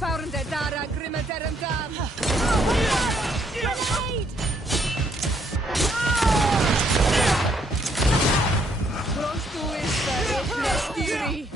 Found der Dara Grimmeterendam! Grenade! Prosto ist Stiri!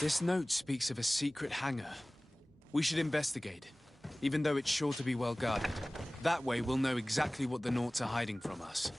This note speaks of a secret hangar. We should investigate, even though it's sure to be well guarded. That way we'll know exactly what the Naughts are hiding from us.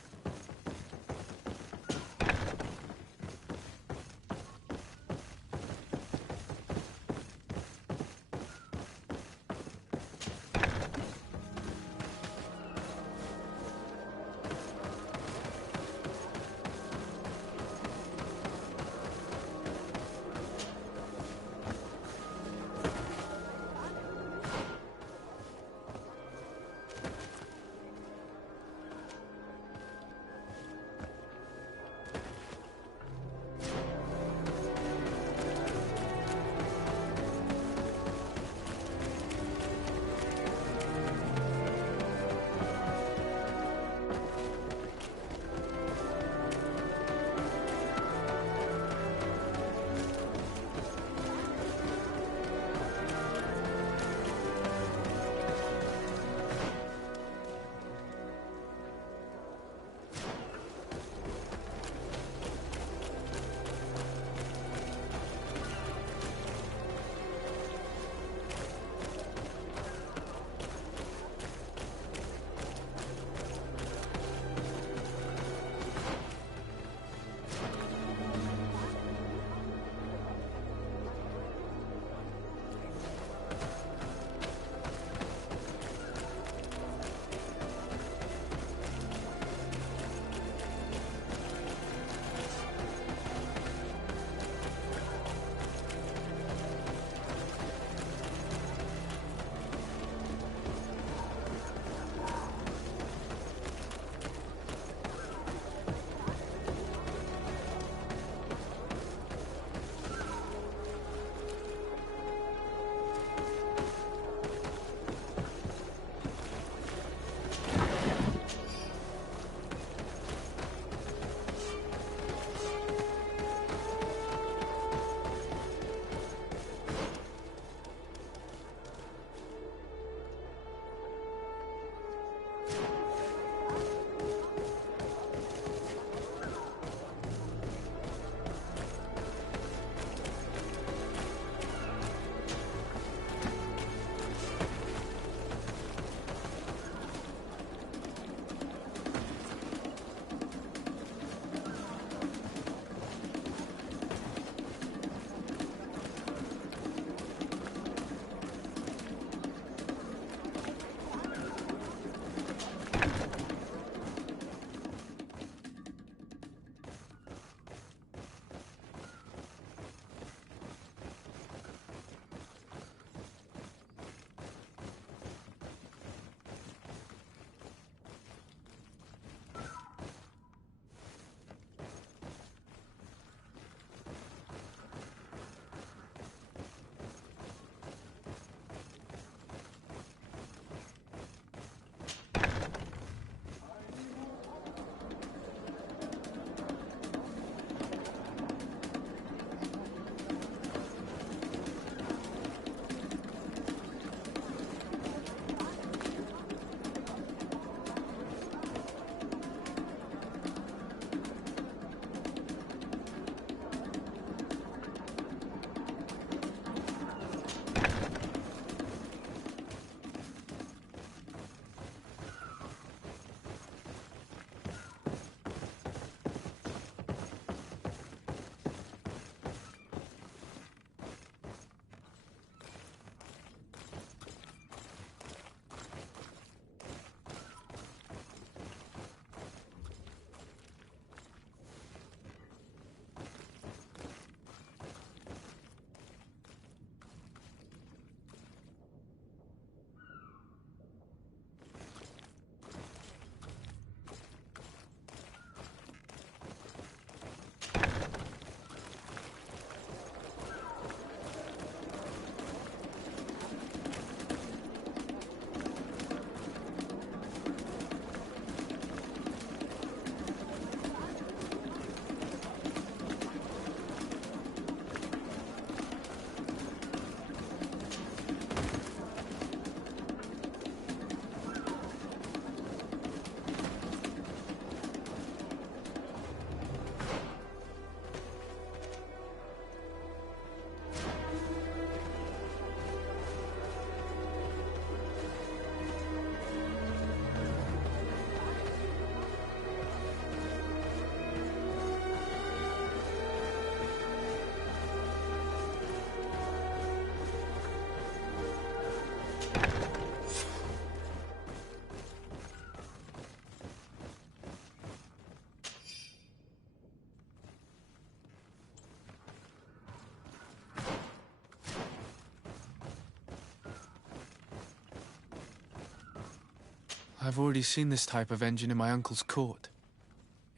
I've already seen this type of engine in my uncle's court.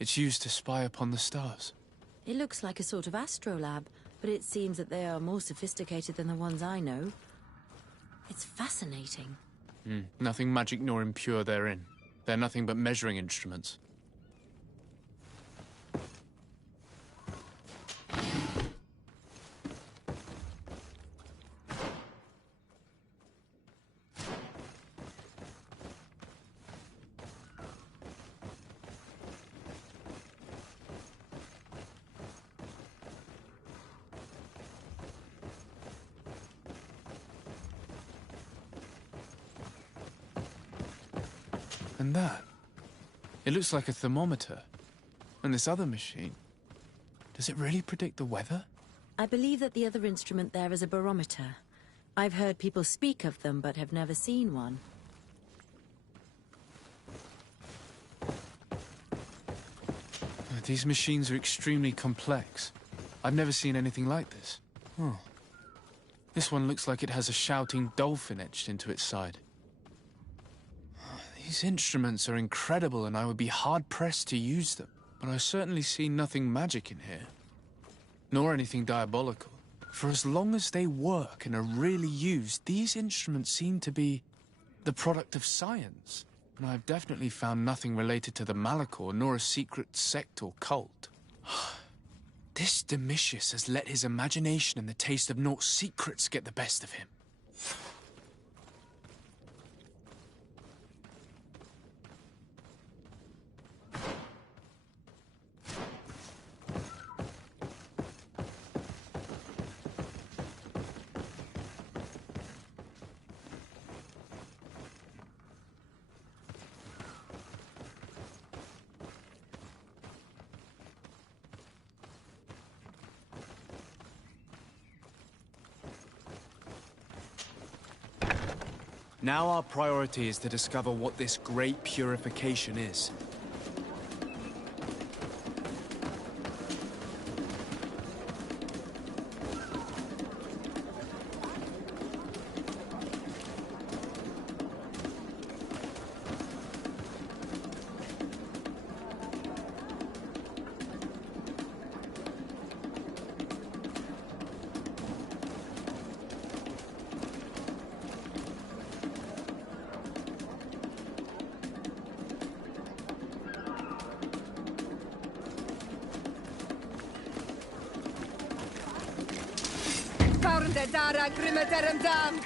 It's used to spy upon the stars. It looks like a sort of astrolab, but it seems that they are more sophisticated than the ones I know. It's fascinating. Nothing magic nor impure therein. They're nothing but measuring instruments. And that? It looks like a thermometer. And this other machine, does it really predict the weather? I believe that the other instrument there is a barometer. I've heard people speak of them, but have never seen one. These machines are extremely complex. I've never seen anything like this. This one looks like it has a shouting dolphin etched into its side. These instruments are incredible, and I would be hard-pressed to use them. But I certainly see nothing magic in here. Nor anything diabolical. For as long as they work and are really used, these instruments seem to be the product of science. And I've definitely found nothing related to the Malachor, nor a secret sect or cult. This Domitius has let his imagination and the taste of Naught's secrets get the best of him. Now our priority is to discover what this great purification is. Dara Grimmetarum Dam!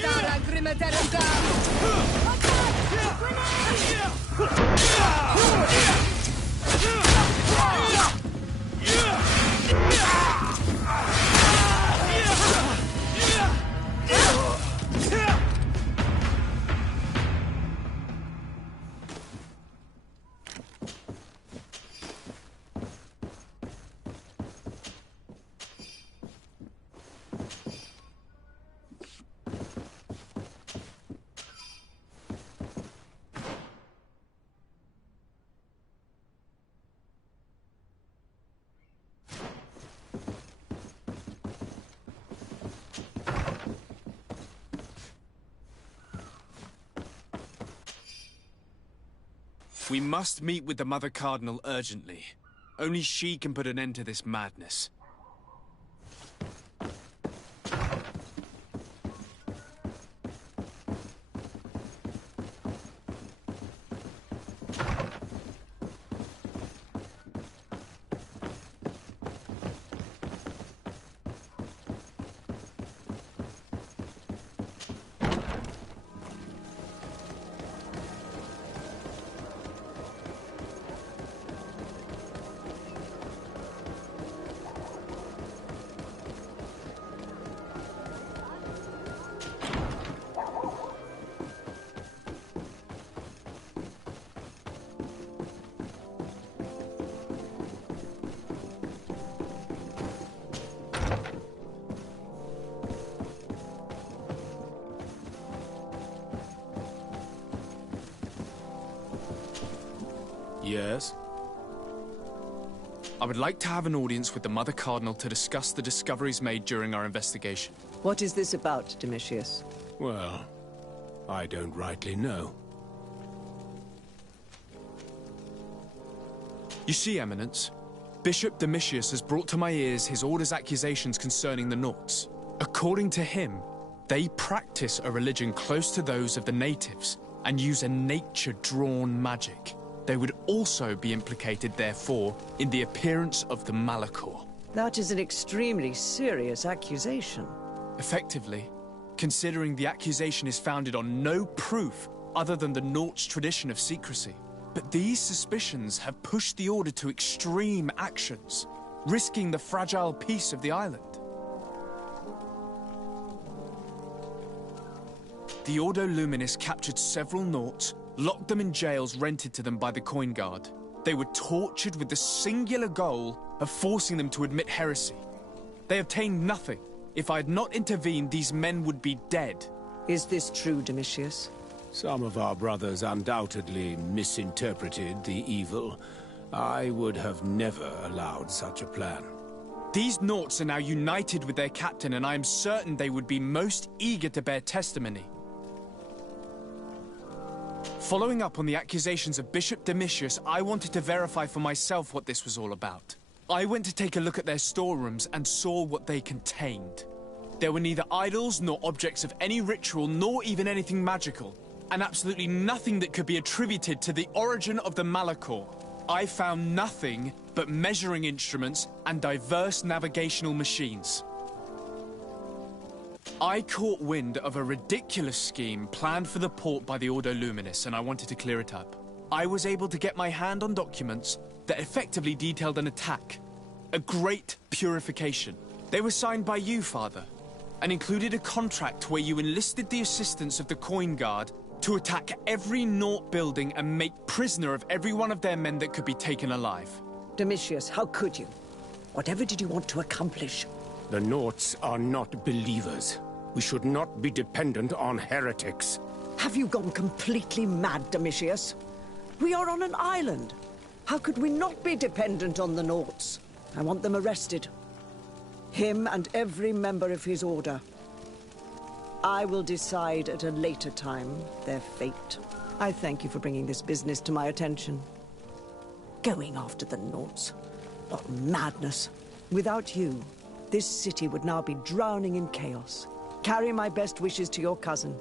Dara Grimmetarum We must meet with the Mother Cardinal urgently. Only she can put an end to this madness. Yes? I would like to have an audience with the Mother Cardinal to discuss the discoveries made during our investigation. What is this about, Domitius? Well, I don't rightly know. You see, Eminence, Bishop Domitius has brought to my ears his order's accusations concerning the Nauts. According to him, they practice a religion close to those of the natives and use a nature-drawn magic. They would also be implicated, therefore, in the appearance of the Malachor. That is an extremely serious accusation. Effectively, considering the accusation is founded on no proof other than the Naut's tradition of secrecy. But these suspicions have pushed the Order to extreme actions, risking the fragile peace of the island. The Ordo Luminis captured several Nauts, locked them in jails rented to them by the Coin Guard. They were tortured with the singular goal of forcing them to admit heresy. They obtained nothing. If I had not intervened, these men would be dead. Is this true, Domitius? Some of our brothers undoubtedly misinterpreted the evil. I would have never allowed such a plan. These Nauts are now united with their captain, and I am certain they would be most eager to bear testimony. Following up on the accusations of Bishop Domitius, I wanted to verify for myself what this was all about. I went to take a look at their storerooms and saw what they contained. There were neither idols nor objects of any ritual, nor even anything magical, and absolutely nothing that could be attributed to the origin of the Malachor. I found nothing but measuring instruments and diverse navigational machines. I caught wind of a ridiculous scheme planned for the port by the Ordo Luminis, and I wanted to clear it up. I was able to get my hand on documents that effectively detailed an attack. A great purification. They were signed by you, Father, and included a contract where you enlisted the assistance of the Coin Guard to attack every Naut building and make prisoner of every one of their men that could be taken alive. Domitius, how could you? Whatever did you want to accomplish? The Nauts are not believers. We should not be dependent on heretics. Have you gone completely mad, Domitius? We are on an island. How could we not be dependent on the Nauts? I want them arrested. Him and every member of his order. I will decide at a later time their fate. I thank you for bringing this business to my attention. Going after the Nauts. What madness. Without you, this city would now be drowning in chaos. Carry my best wishes to your cousin.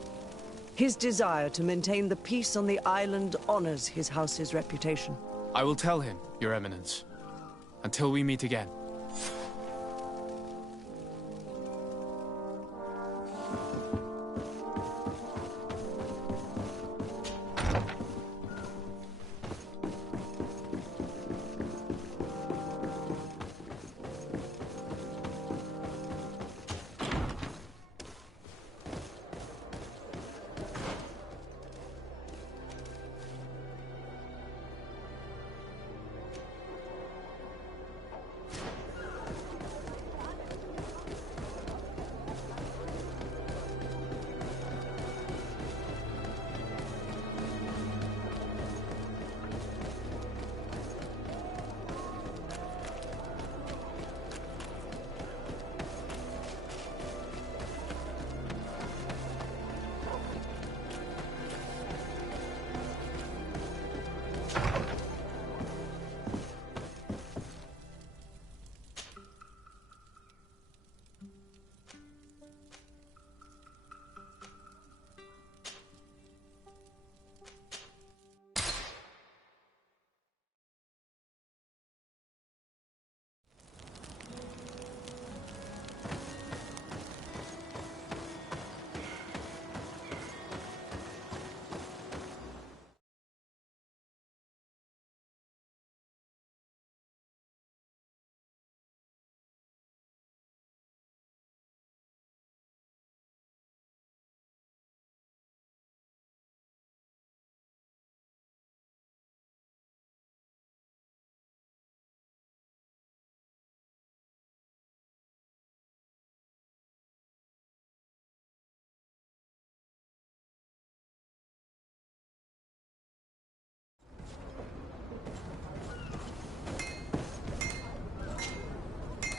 His desire to maintain the peace on the island honors his house's reputation. I will tell him, Your Eminence. Until we meet again.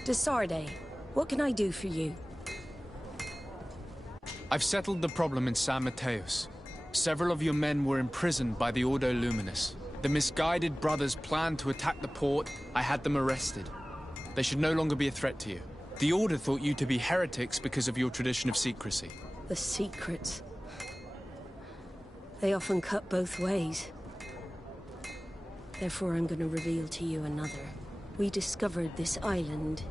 Desarde, what can I do for you? I've settled the problem in San Mateos. Several of your men were imprisoned by the Ordo Luminous. The misguided brothers planned to attack the port. I had them arrested. They should no longer be a threat to you. The Order thought you to be heretics because of your tradition of secrecy. The secrets. They often cut both ways. Therefore, I'm going to reveal to you another. We discovered this island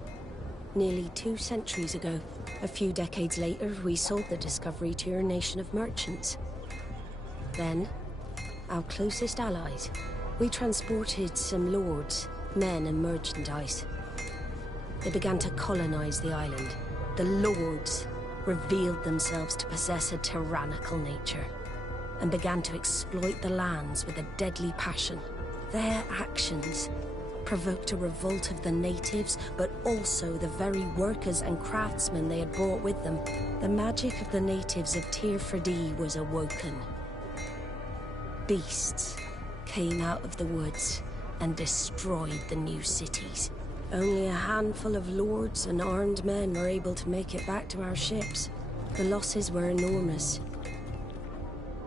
nearly 2 centuries ago. A few decades later, we sold the discovery to your nation of merchants. Then, our closest allies. We transported some lords, men and merchandise. They began to colonize the island. The lords revealed themselves to possess a tyrannical nature and began to exploit the lands with a deadly passion. Their actions provoked a revolt of the natives, but also the very workers and craftsmen they had brought with them. The magic of the natives of Tir Ferdee was awoken. Beasts came out of the woods and destroyed the new cities. Only a handful of lords and armed men were able to make it back to our ships. The losses were enormous.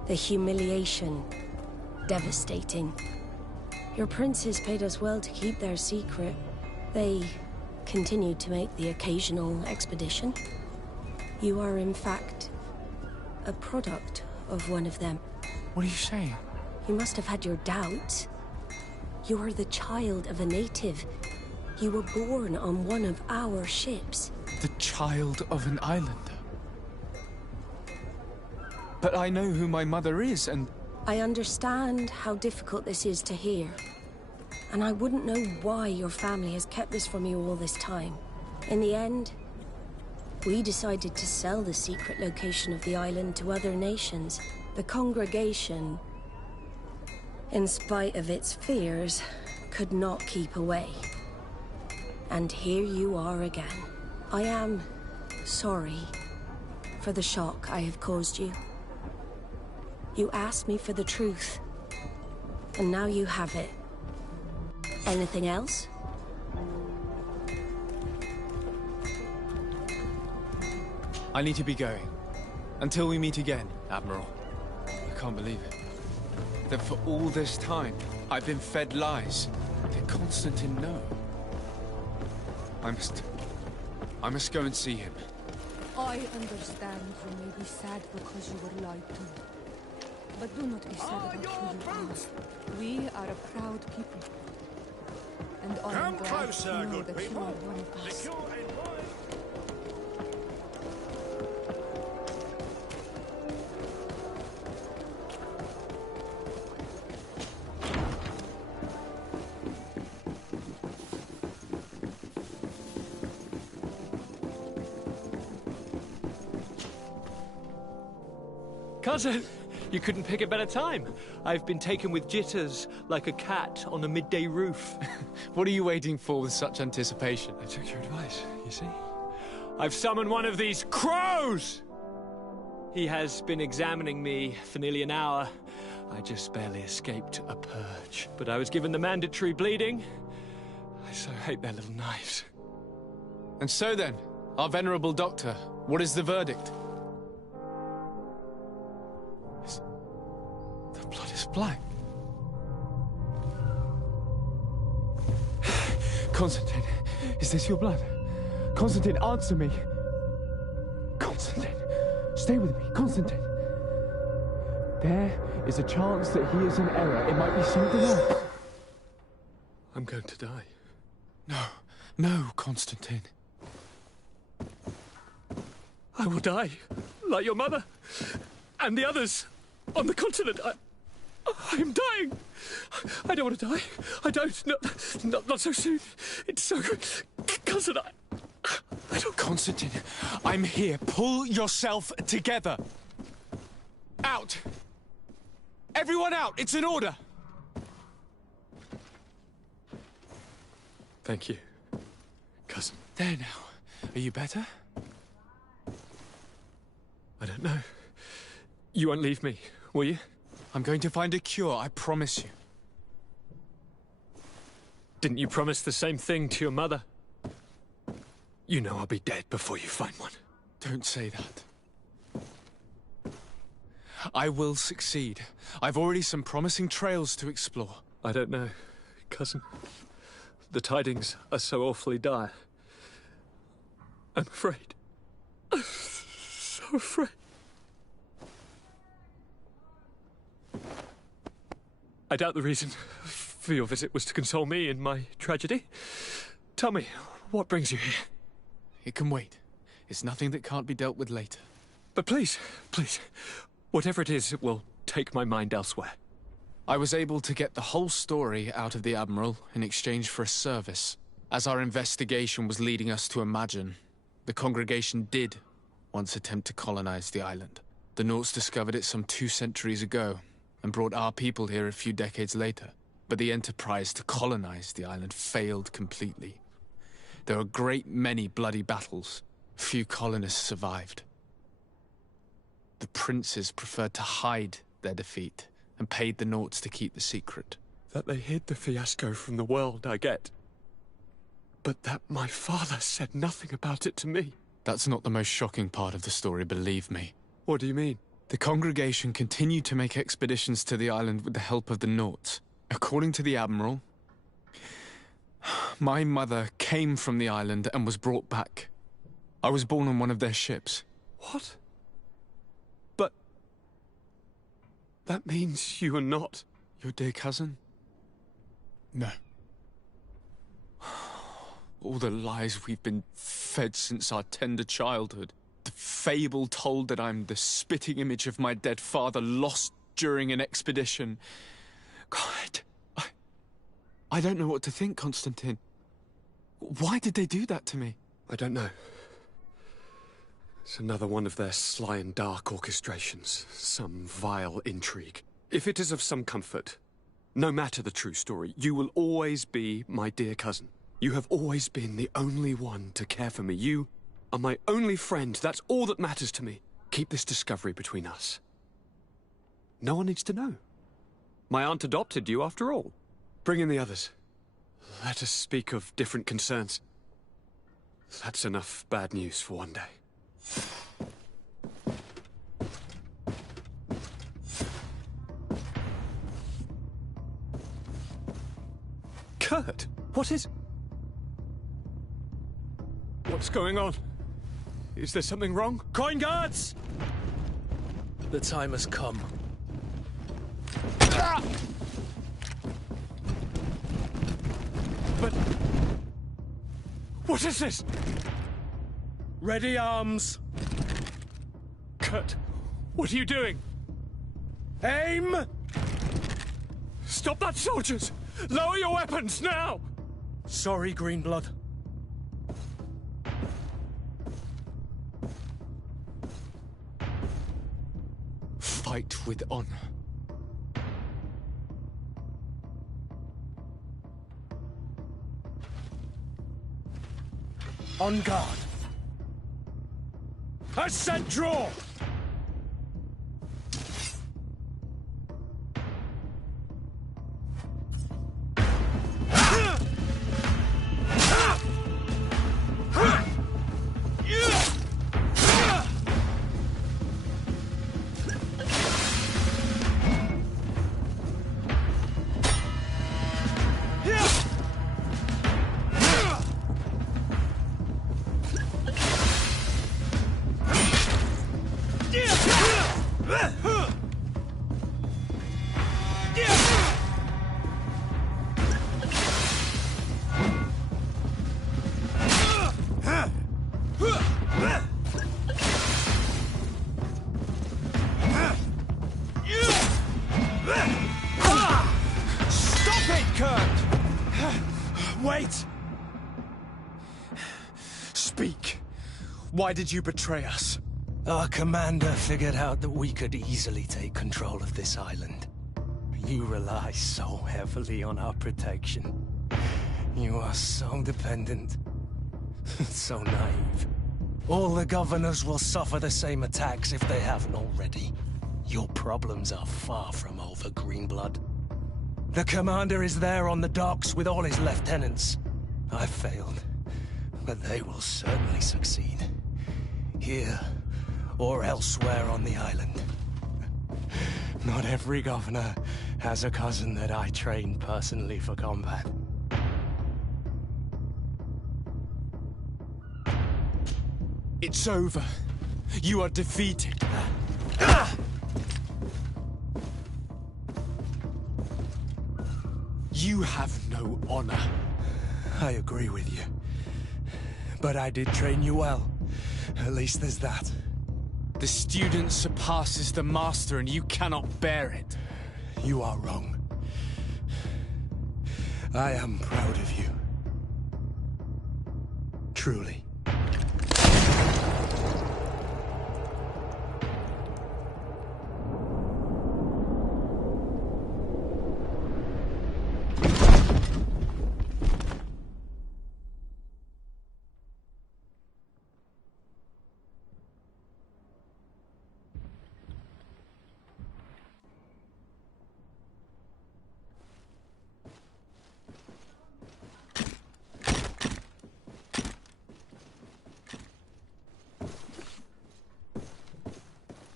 The humiliation, devastating. Your princes paid us well to keep their secret. They continued to make the occasional expedition. You are, in fact, a product of one of them. What are you saying? You must have had your doubts. You are the child of a native. You were born on one of our ships. The child of an islander? But I know who my mother is, and... I understand how difficult this is to hear. And I wouldn't know why your family has kept this from you all this time. In the end, we decided to sell the secret location of the island to other nations. The congregation, in spite of its fears, could not keep away. And here you are again. I am sorry for the shock I have caused you. You asked me for the truth, and now you have it. Anything else? I need to be going. Until we meet again, Admiral. I can't believe it. That for all this time, I've been fed lies. Did Constantine know? I must go and see him. I understand you may be sad because you were lied to. But do not be sad about who you are. We are a proud people. And I am glad closer, to know good that people. you are one of us. Cousin, you couldn't pick a better time. I've been taken with jitters, like a cat on a midday roof. What are you waiting for with such anticipation? I took your advice, you see. I've summoned one of these crows! He has been examining me for nearly an hour. I just barely escaped a purge. But I was given the mandatory bleeding. I so hate their little knives. And so then, our venerable doctor, what is the verdict? The blood is black. Constantine, is this your blood? Constantine, answer me. Constantine, stay with me, Constantine. There is a chance that he is in error. It might be something else. I'm going to die. No, Constantine. I will die, like your mother, and the others on the continent. I'm dying. I don't want to die. I don't. Not so soon. It's so good. Cousin, I don't... Constantine, I'm here. Pull yourself together. Out. Everyone out. It's an order. Thank you, cousin. There now. Are you better? I don't know. You won't leave me, will you? I'm going to find a cure, I promise you. Didn't you promise the same thing to your mother? You know I'll be dead before you find one. Don't say that. I will succeed. I've already some promising trails to explore. I don't know, cousin. The tidings are so awfully dire. I'm afraid. I'm so afraid. I doubt the reason for your visit was to console me in my tragedy. Tell me, what brings you here? It can wait. It's nothing that can't be dealt with later. But please, please, whatever it is, it will take my mind elsewhere. I was able to get the whole story out of the Admiral in exchange for a service. As our investigation was leading us to imagine, the congregation did once attempt to colonize the island. The Nauts discovered it some 2 centuries ago and brought our people here a few decades later. But the enterprise to colonize the island failed completely. There were a great many bloody battles. Few colonists survived. The princes preferred to hide their defeat and paid the Nauts to keep the secret. That they hid the fiasco from the world, I get. But that my father said nothing about it to me. That's not the most shocking part of the story, believe me. What do you mean? The congregation continued to make expeditions to the island with the help of the Nauts. According to the Admiral, my mother came from the island and was brought back. I was born on one of their ships. What? But that means you are not your dear cousin? No. All the lies we've been fed since our tender childhood. The fable told that I'm the spitting image of my dead father lost during an expedition. God, I don't know what to think, Constantine. Why did they do that to me? I don't know. It's another one of their sly and dark orchestrations. Some vile intrigue. If it is of some comfort, no matter the true story, you will always be my dear cousin. You have always been the only one to care for me. You are my only friend. That's all that matters to me. Keep this discovery between us. No one needs to know. My aunt adopted you after all. Bring in the others. Let us speak of different concerns. That's enough bad news for one day. Kurt, what is... What's going on? Is there something wrong? Coin guards! The time has come. But... what is this? Ready arms. Kurt, what are you doing? Aim! Stop that, soldiers! Lower your weapons, now! Sorry, Greenblood. Fight with honor. On guard. Ascent draw! Wait! Speak. Why did you betray us? Our commander figured out that we could easily take control of this island. You rely so heavily on our protection. You are so dependent. So naive. All the governors will suffer the same attacks if they haven't already. Your problems are far from over, Greenblood. The commander is there on the docks with all his lieutenants. I failed. But they will certainly succeed. Here or elsewhere on the island. Not every governor has a cousin that I trained personally for combat. It's over. You are defeated. You have no honor. I agree with you. But I did train you well. At least there's that. The student surpasses the master, and you cannot bear it. You are wrong. I am proud of you. Truly.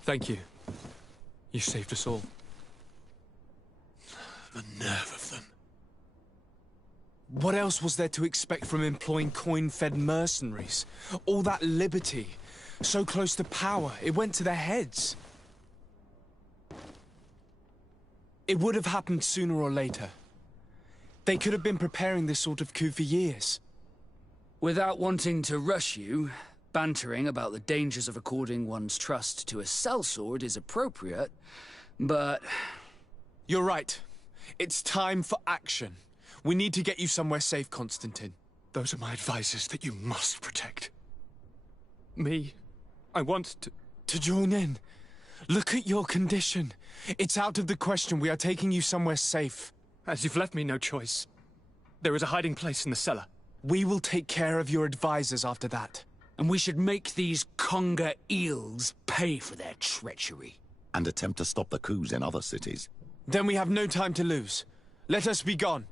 Thank you. You saved us all. The nerve of them. What else was there to expect from employing coin-fed mercenaries? All that liberty, so close to power, it went to their heads. It would have happened sooner or later. They could have been preparing this sort of coup for years. Without wanting to rush you, bantering about the dangers of according one's trust to a sellsword is appropriate, but... You're right. It's time for action. We need to get you somewhere safe, Constantine. Those are my advisors that you must protect. Me? I want to join in. Look at your condition. It's out of the question. We are taking you somewhere safe. As you've left me no choice. There is a hiding place in the cellar. We will take care of your advisors after that. And we should make these conger eels pay for their treachery. And attempt to stop the coups in other cities. Then we have no time to lose. Let us be gone.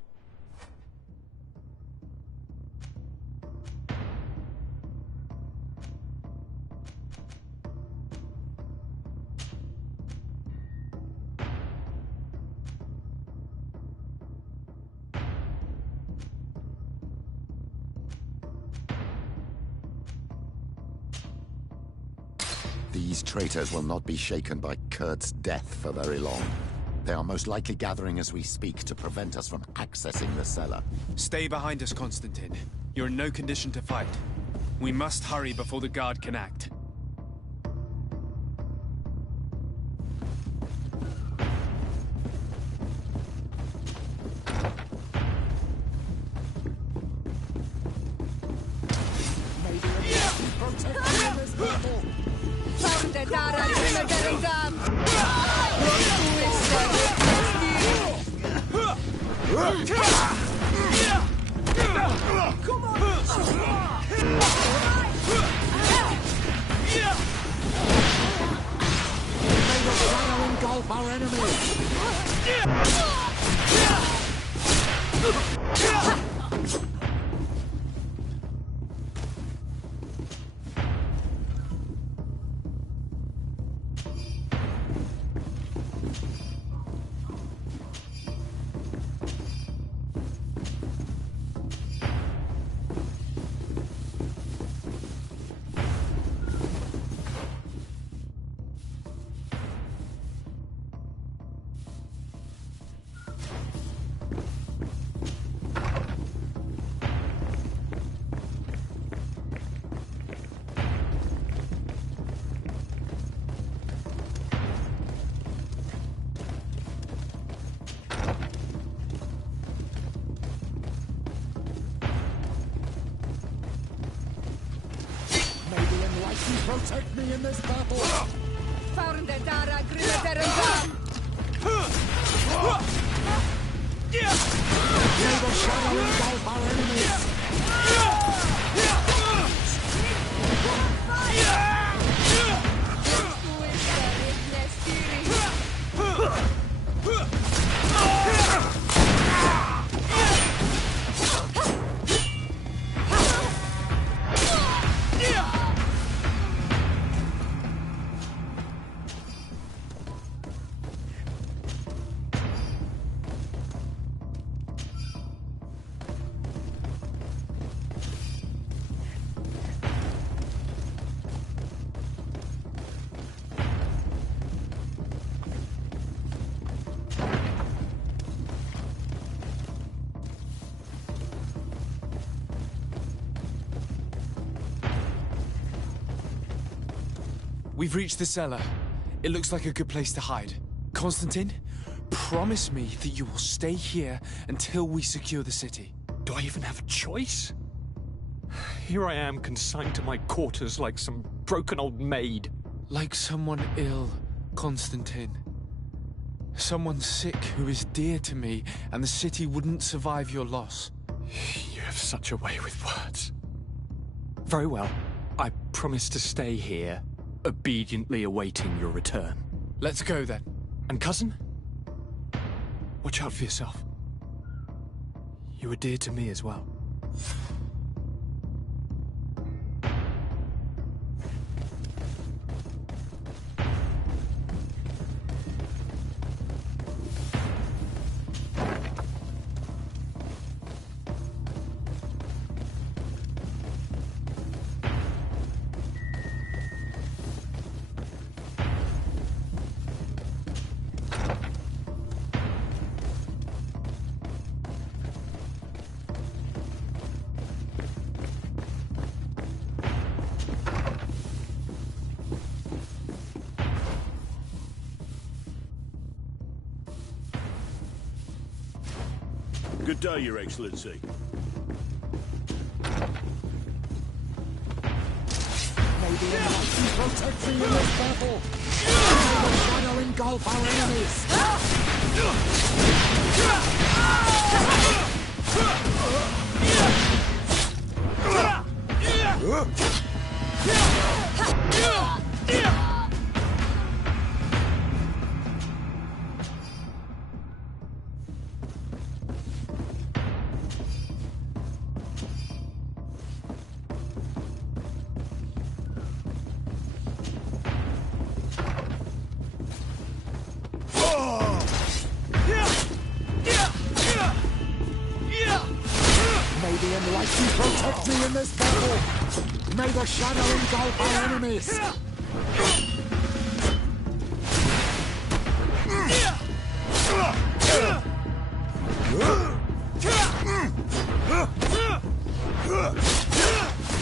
These traitors will not be shaken by Kurt's death for very long. They are most likely gathering as we speak to prevent us from accessing the cellar. Stay behind us, Constantine. You're in no condition to fight. We must hurry before the guard can act. Protect me in this battle! Found the Dara Grimaderendam! May the shadow engulf our enemies! We've reached the cellar. It looks like a good place to hide. Constantine, promise me that you will stay here until we secure the city. Do I even have a choice? Here I am, consigned to my quarters like some broken old maid. Like someone ill, Constantine. Someone sick who is dear to me, and the city wouldn't survive your loss. You have such a way with words. Very well. I promise to stay here, obediently awaiting your return. Let's go then. And cousin? Watch out for yourself. You were dear to me as well. Good day, Your Excellency. Maybe enlighten protect me in this battle. May the shadow engulf our enemies. Protect me in this battle! May the shadow engulf our enemies!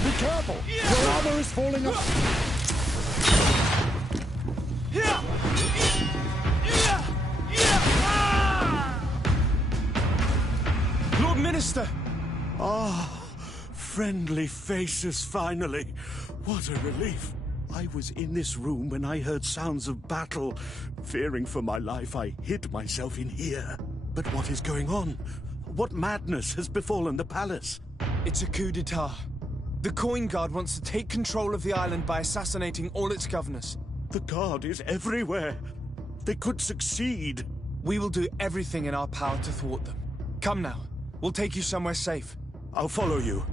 Be careful! Your armor is falling apart! Lord Minister! Ah! Friendly faces, finally. What a relief. I was in this room when I heard sounds of battle. Fearing for my life, I hid myself in here. But what is going on? What madness has befallen the palace? It's a coup d'etat. The Coin Guard wants to take control of the island by assassinating all its governors. The Guard is everywhere. They could succeed. We will do everything in our power to thwart them. Come now. We'll take you somewhere safe. I'll follow you.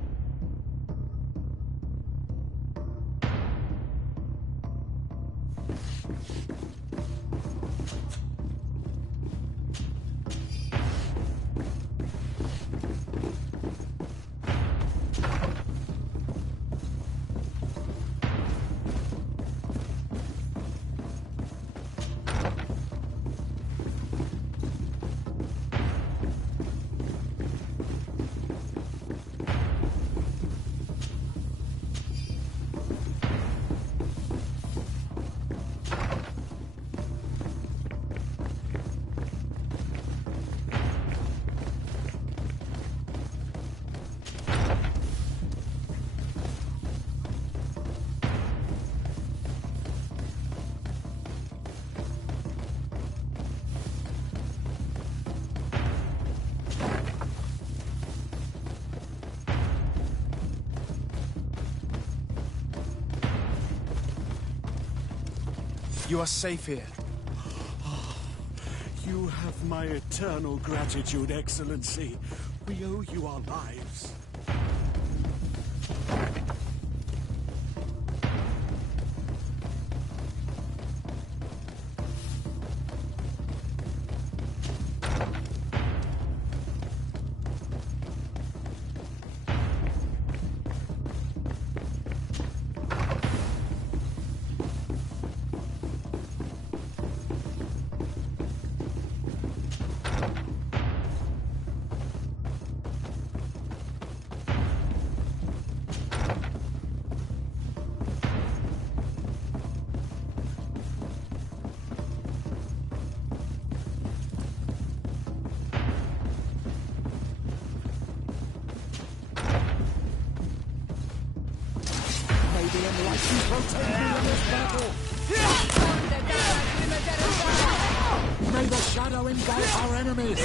You are safe here. You have my eternal gratitude, Excellency. We owe you our lives. the enlightened protect me in this battle! May the shadow engulf our enemies!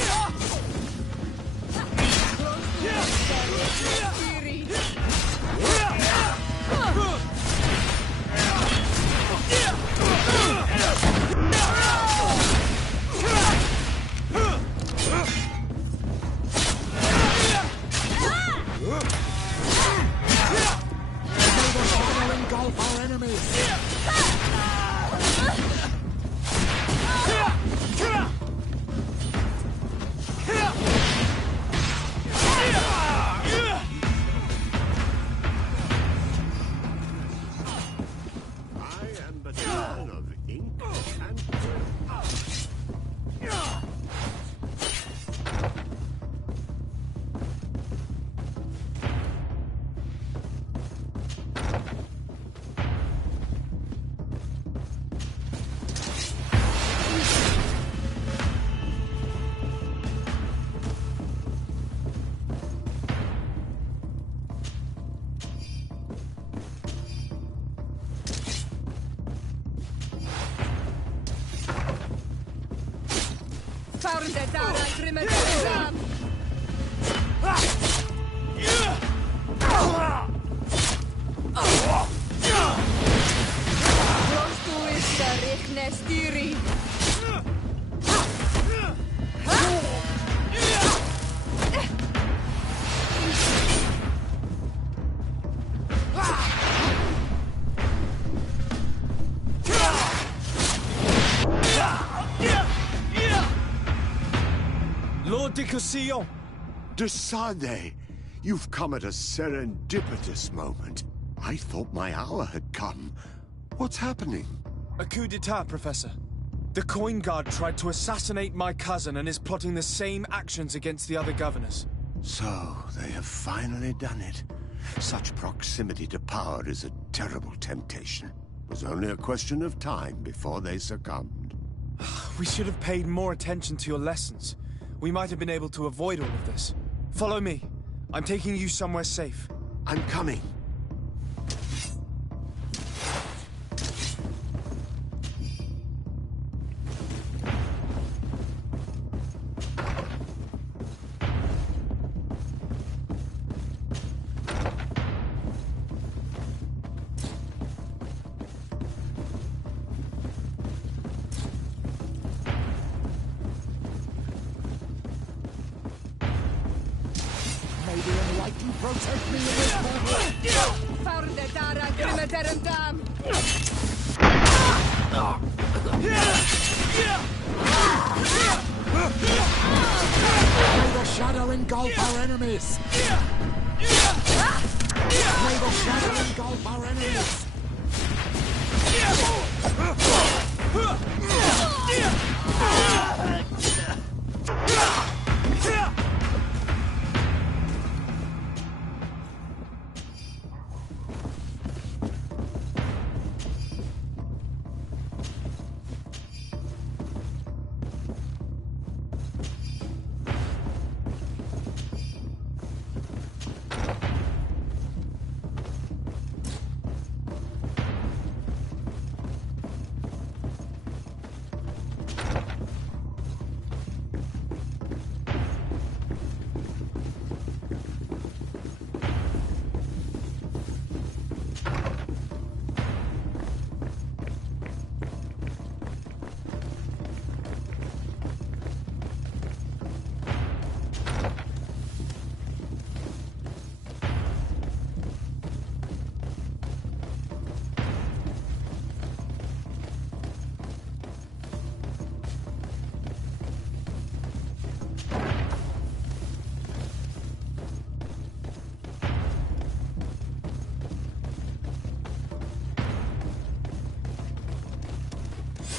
Desade, you've come at a serendipitous moment. I thought my hour had come. What's happening? A coup d'etat, Professor. The Coin Guard tried to assassinate my cousin and is plotting the same actions against the other governors. So, they have finally done it. Such proximity to power is a terrible temptation. It was only a question of time before they succumbed. We should have paid more attention to your lessons. We might have been able to avoid all of this. Follow me. I'm taking you somewhere safe. I'm coming. Protect me in this battle! May the shadow engulf our enemies! May the shadow engulf our enemies!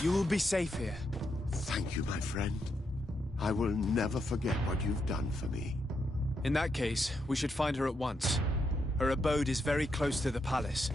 You will be safe here. Thank you, my friend. I will never forget what you've done for me. In that case, we should find her at once. Her abode is very close to the palace.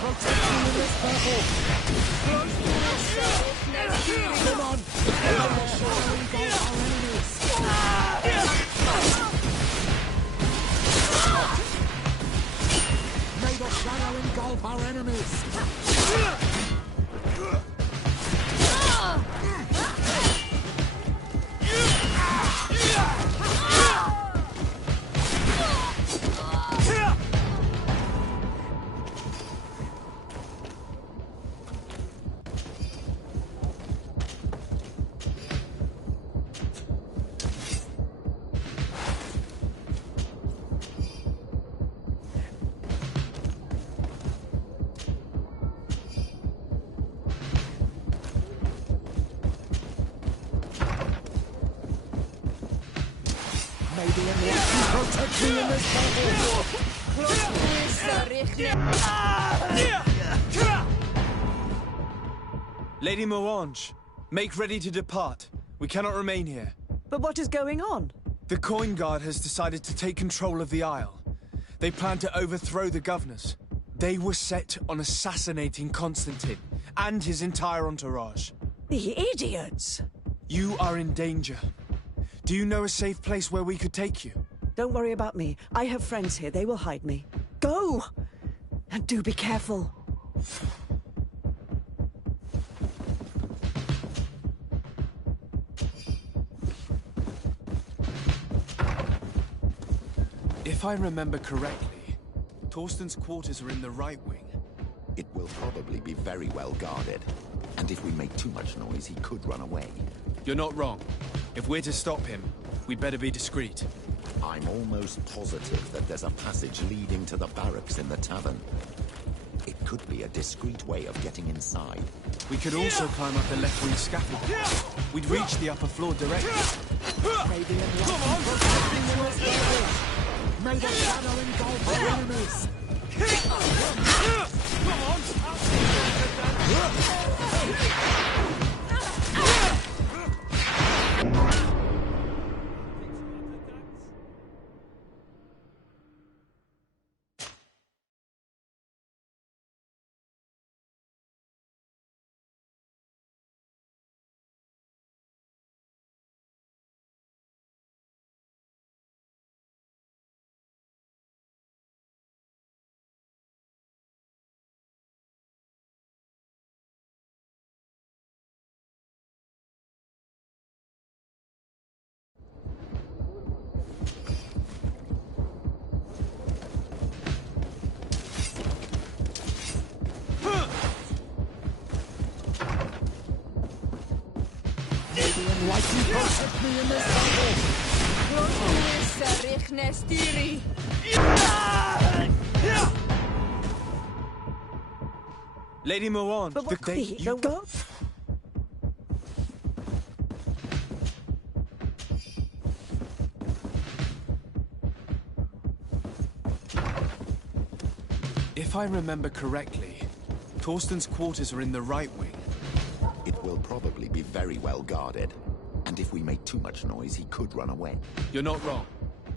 protect me in this battle! Come on! May the shadow engulf our enemies! May the shadow engulf our enemies! May the enlightened protect me in this battle! Lady Morange, make ready to depart. We cannot remain here. But what is going on? The Coin Guard has decided to take control of the Isle. They plan to overthrow the governors. They were set on assassinating Constantine and his entire entourage. The idiots! You are in danger. Do you know a safe place where we could take you? Don't worry about me. I have friends here. They will hide me. Go! And do be careful. If I remember correctly, Torsten's quarters are in the right wing. It will probably be very well guarded. And if we make too much noise, he could run away. You're not wrong. If we're to stop him, we'd better be discreet. I'm almost positive that there's a passage leading to the barracks in the tavern. It could be a discreet way of getting inside. We could also climb up the left wing scaffold. We'd reach the upper floor directly. May the shadow engulf our enemies! Enlighten protect me in this battle! Lady Morange, Don't go. If I remember correctly, Torsten's quarters are in the right wing. It will probably be very well guarded. And if we make too much noise, he could run away. You're not wrong.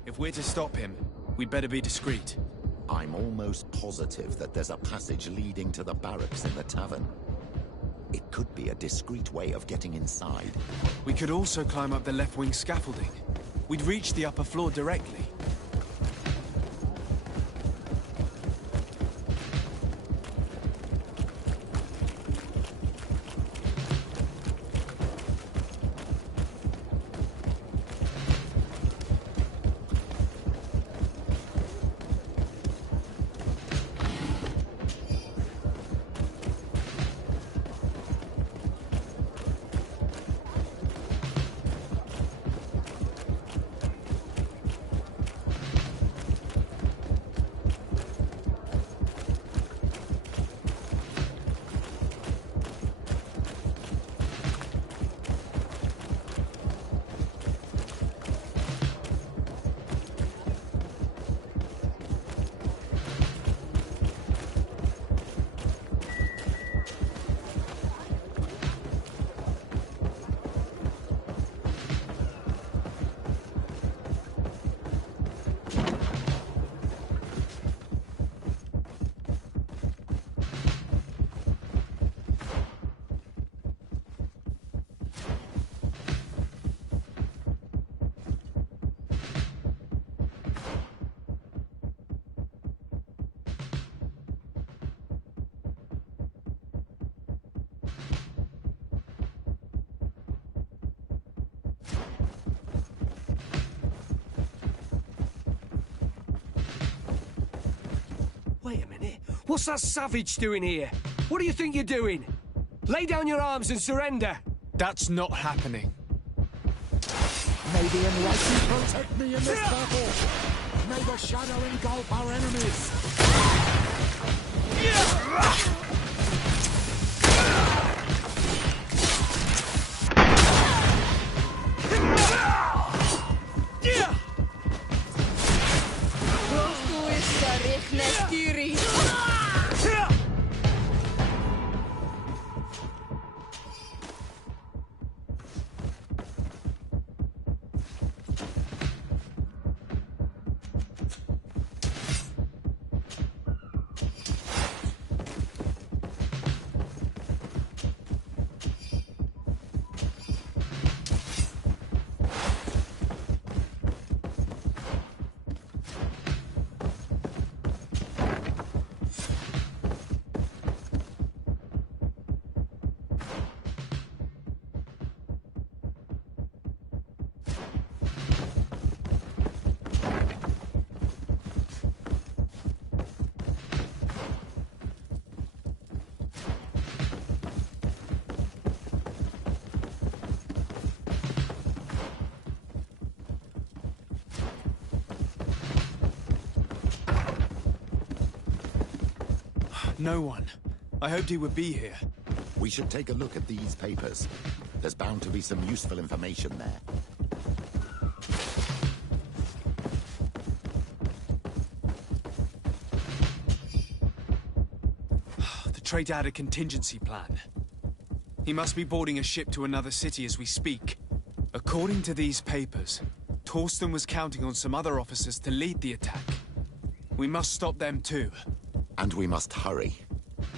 If we're to stop him, we'd better be discreet. I'm almost positive that there's a passage leading to the barracks in the tavern. It could be a discreet way of getting inside. We could also climb up the left wing scaffolding. We'd reach the upper floor directly. Wait a minute. What's that savage doing here? What do you think you're doing? Lay down your arms and surrender. That's not happening. May the enlightened protect me in this battle. May the shadow engulf our enemies. No one. I hoped he would be here. We should take a look at these papers. There's bound to be some useful information there. The traitor had a contingency plan. He must be boarding a ship to another city as we speak. According to these papers, Torsten was counting on some other officers to lead the attack. We must stop them too. And we must hurry.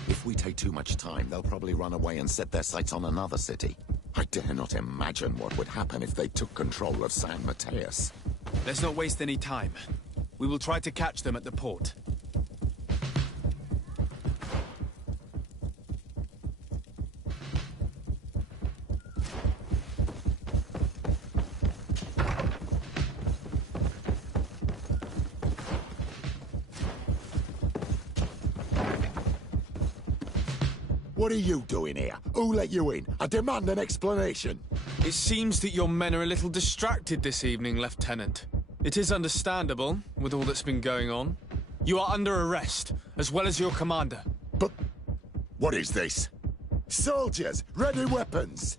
If we take too much time, they'll probably run away and set their sights on another city. I dare not imagine what would happen if they took control of San Mateus. Let's not waste any time. We will try to catch them at the port. What are you doing here? Who let you in? I demand an explanation. It seems that your men are a little distracted this evening, Lieutenant. It is understandable, with all that's been going on. You are under arrest, as well as your commander. But what is this? Soldiers, ready weapons!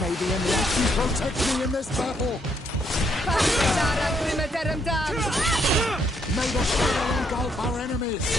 May the enlightened protect me in this battle! May the shadow engulf our enemies!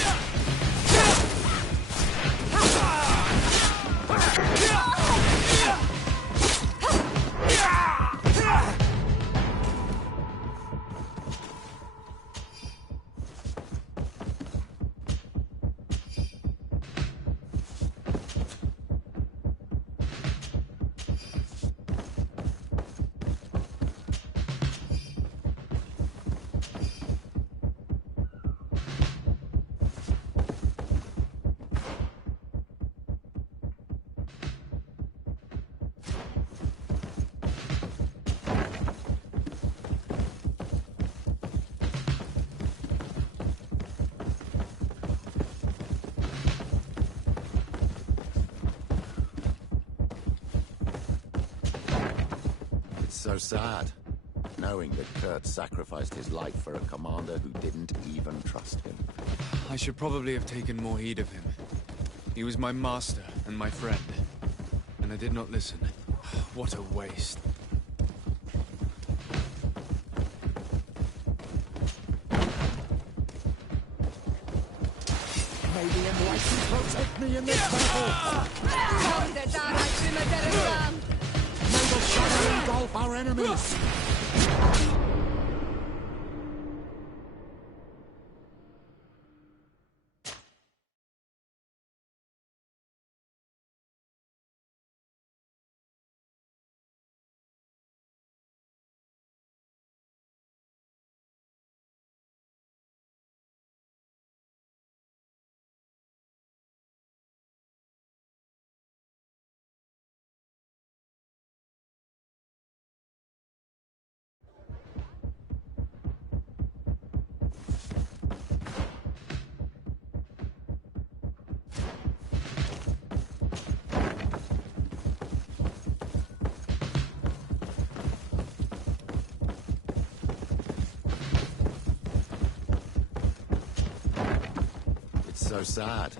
So sad, knowing that Kurt sacrificed his life for a commander who didn't even trust him. I should probably have taken more heed of him. He was my master and my friend, and I did not listen. What a waste. May the enlightened protect me in this battle! May the shadow engulf our enemies! so sad,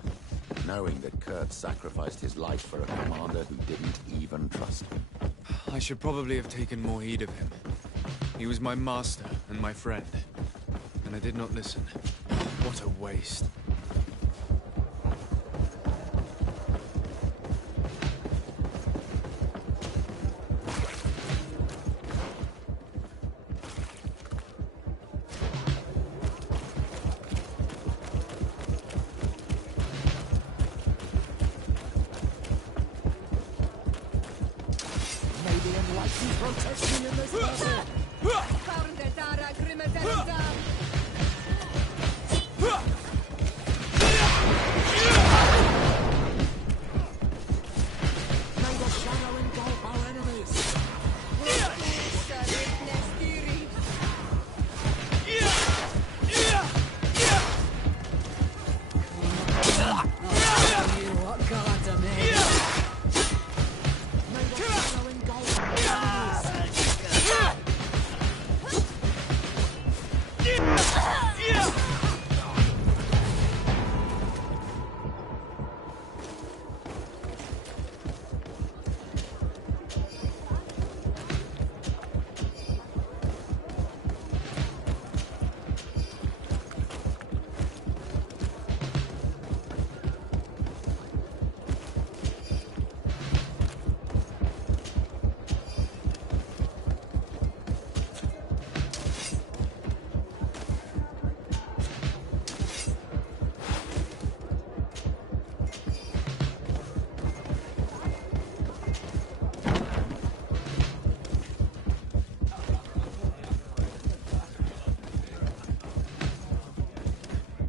knowing that Kurt sacrificed his life for a commander who didn't even trust him. I should probably have taken more heed of him. He was my master and my friend, and I did not listen. What a waste.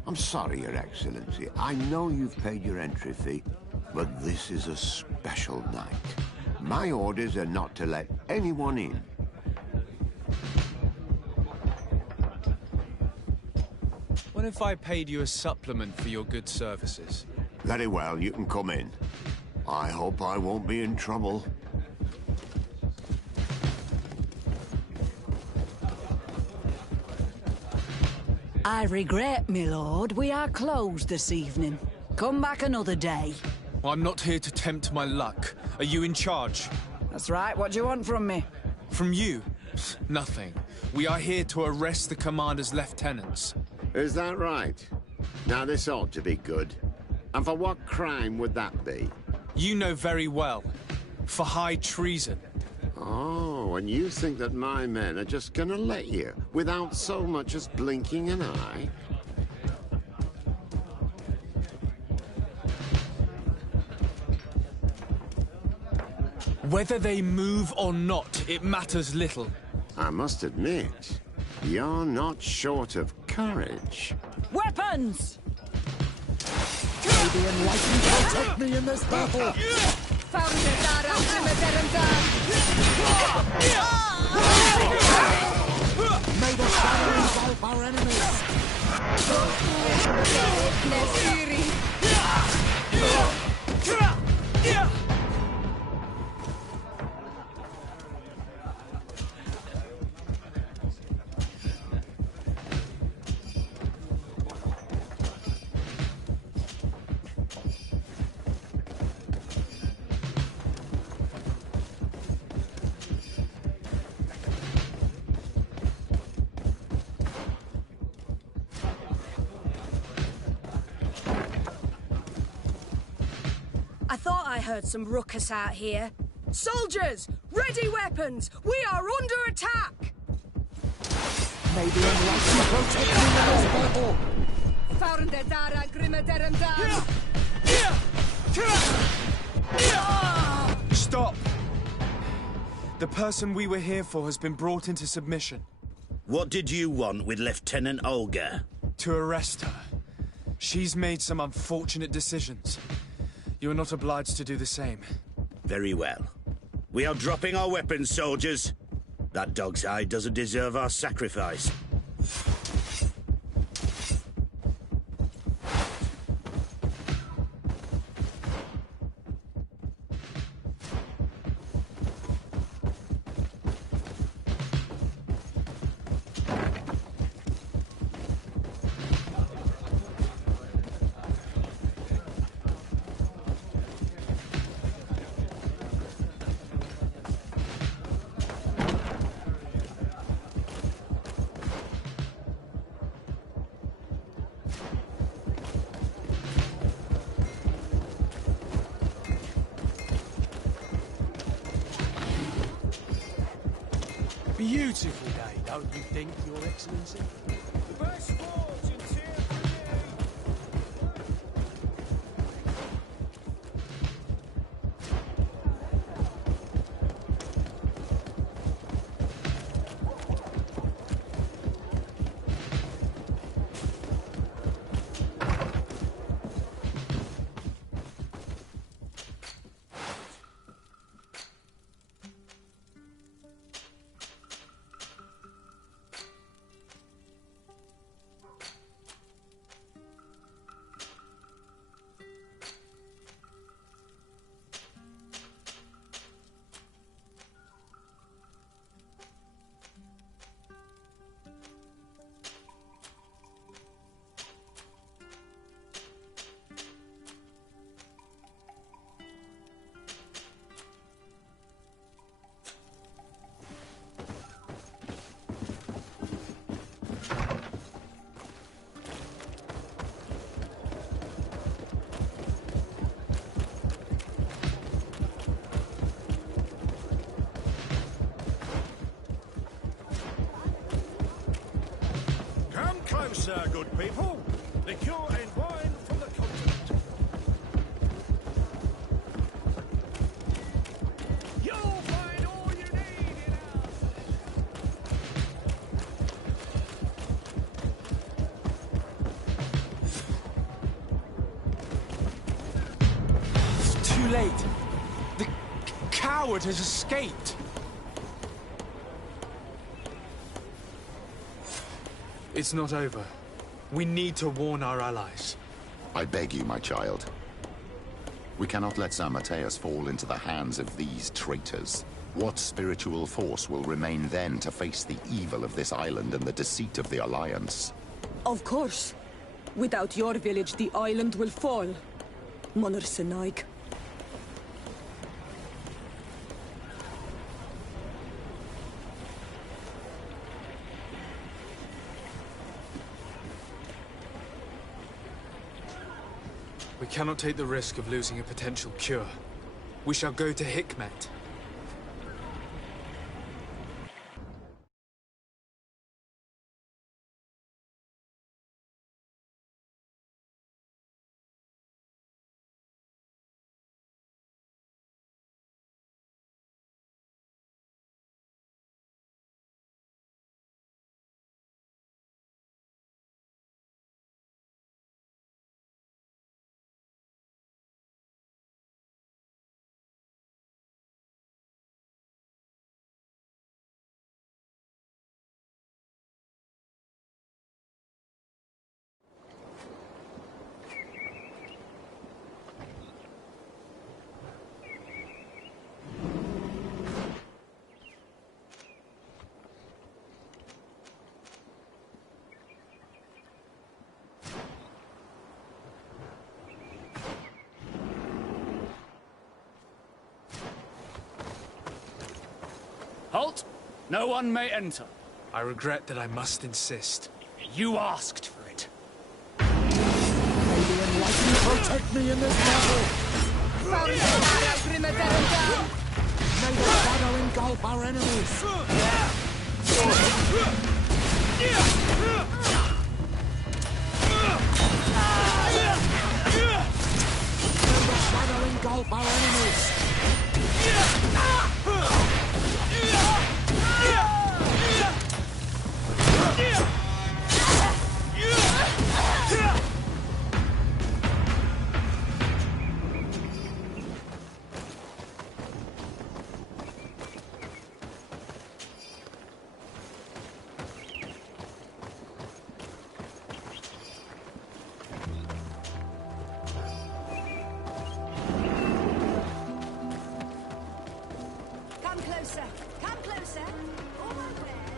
I'm sorry, Your Excellency. I know you've paid your entry fee, but this is a special night. My orders are not to let anyone in. What if I paid you a supplement for your good services? Very well, you can come in. I hope I won't be in trouble. I regret, my lord, we are closed this evening. Come back another day. I'm not here to tempt my luck. Are you in charge? That's right. What do you want from me? From you? Nothing. We are here to arrest the commander's lieutenants. Is that right? Now, this ought to be good. And for what crime would that be? You know very well. For high treason. Oh, and you think that my men are just gonna let you, without so much as blinking an eye? Whether they move or not, it matters little. I must admit, you're not short of courage. Weapons! Maybe enlightened will take me in this battle! May the shadow engulf our enemies! I thought I heard some ruckus out here. Soldiers, ready weapons! We are under attack! Maybe enlightened will take me in this battle! Stop! The person we were here for has been brought into submission. What did you want with Lieutenant Olga? To arrest her. She's made some unfortunate decisions. You are not obliged to do the same. Very well. We are dropping our weapons, soldiers. That dog's hide doesn't deserve our sacrifice. Beautiful day, don't you think, Your Excellency? The best sports in Tier 3. Closer, good people. Liqueur and wine from the continent. You'll find all you need in It's too late. The coward has escaped. It's not over. We need to warn our allies. I beg you, my child. We cannot let San Mateus fall into the hands of these traitors. What spiritual force will remain then to face the evil of this island and the deceit of the Alliance? Of course. Without your village, the island will fall. Monor Senaig. We cannot take the risk of losing a potential cure. We shall go to Hikmet. Halt! No one may enter. I regret that I must insist. You asked for it. May the Enlightened protect me in this battle! May the shadow engulf our enemies! May the shadow engulf our enemies! Come closer. Come closer. Almost there.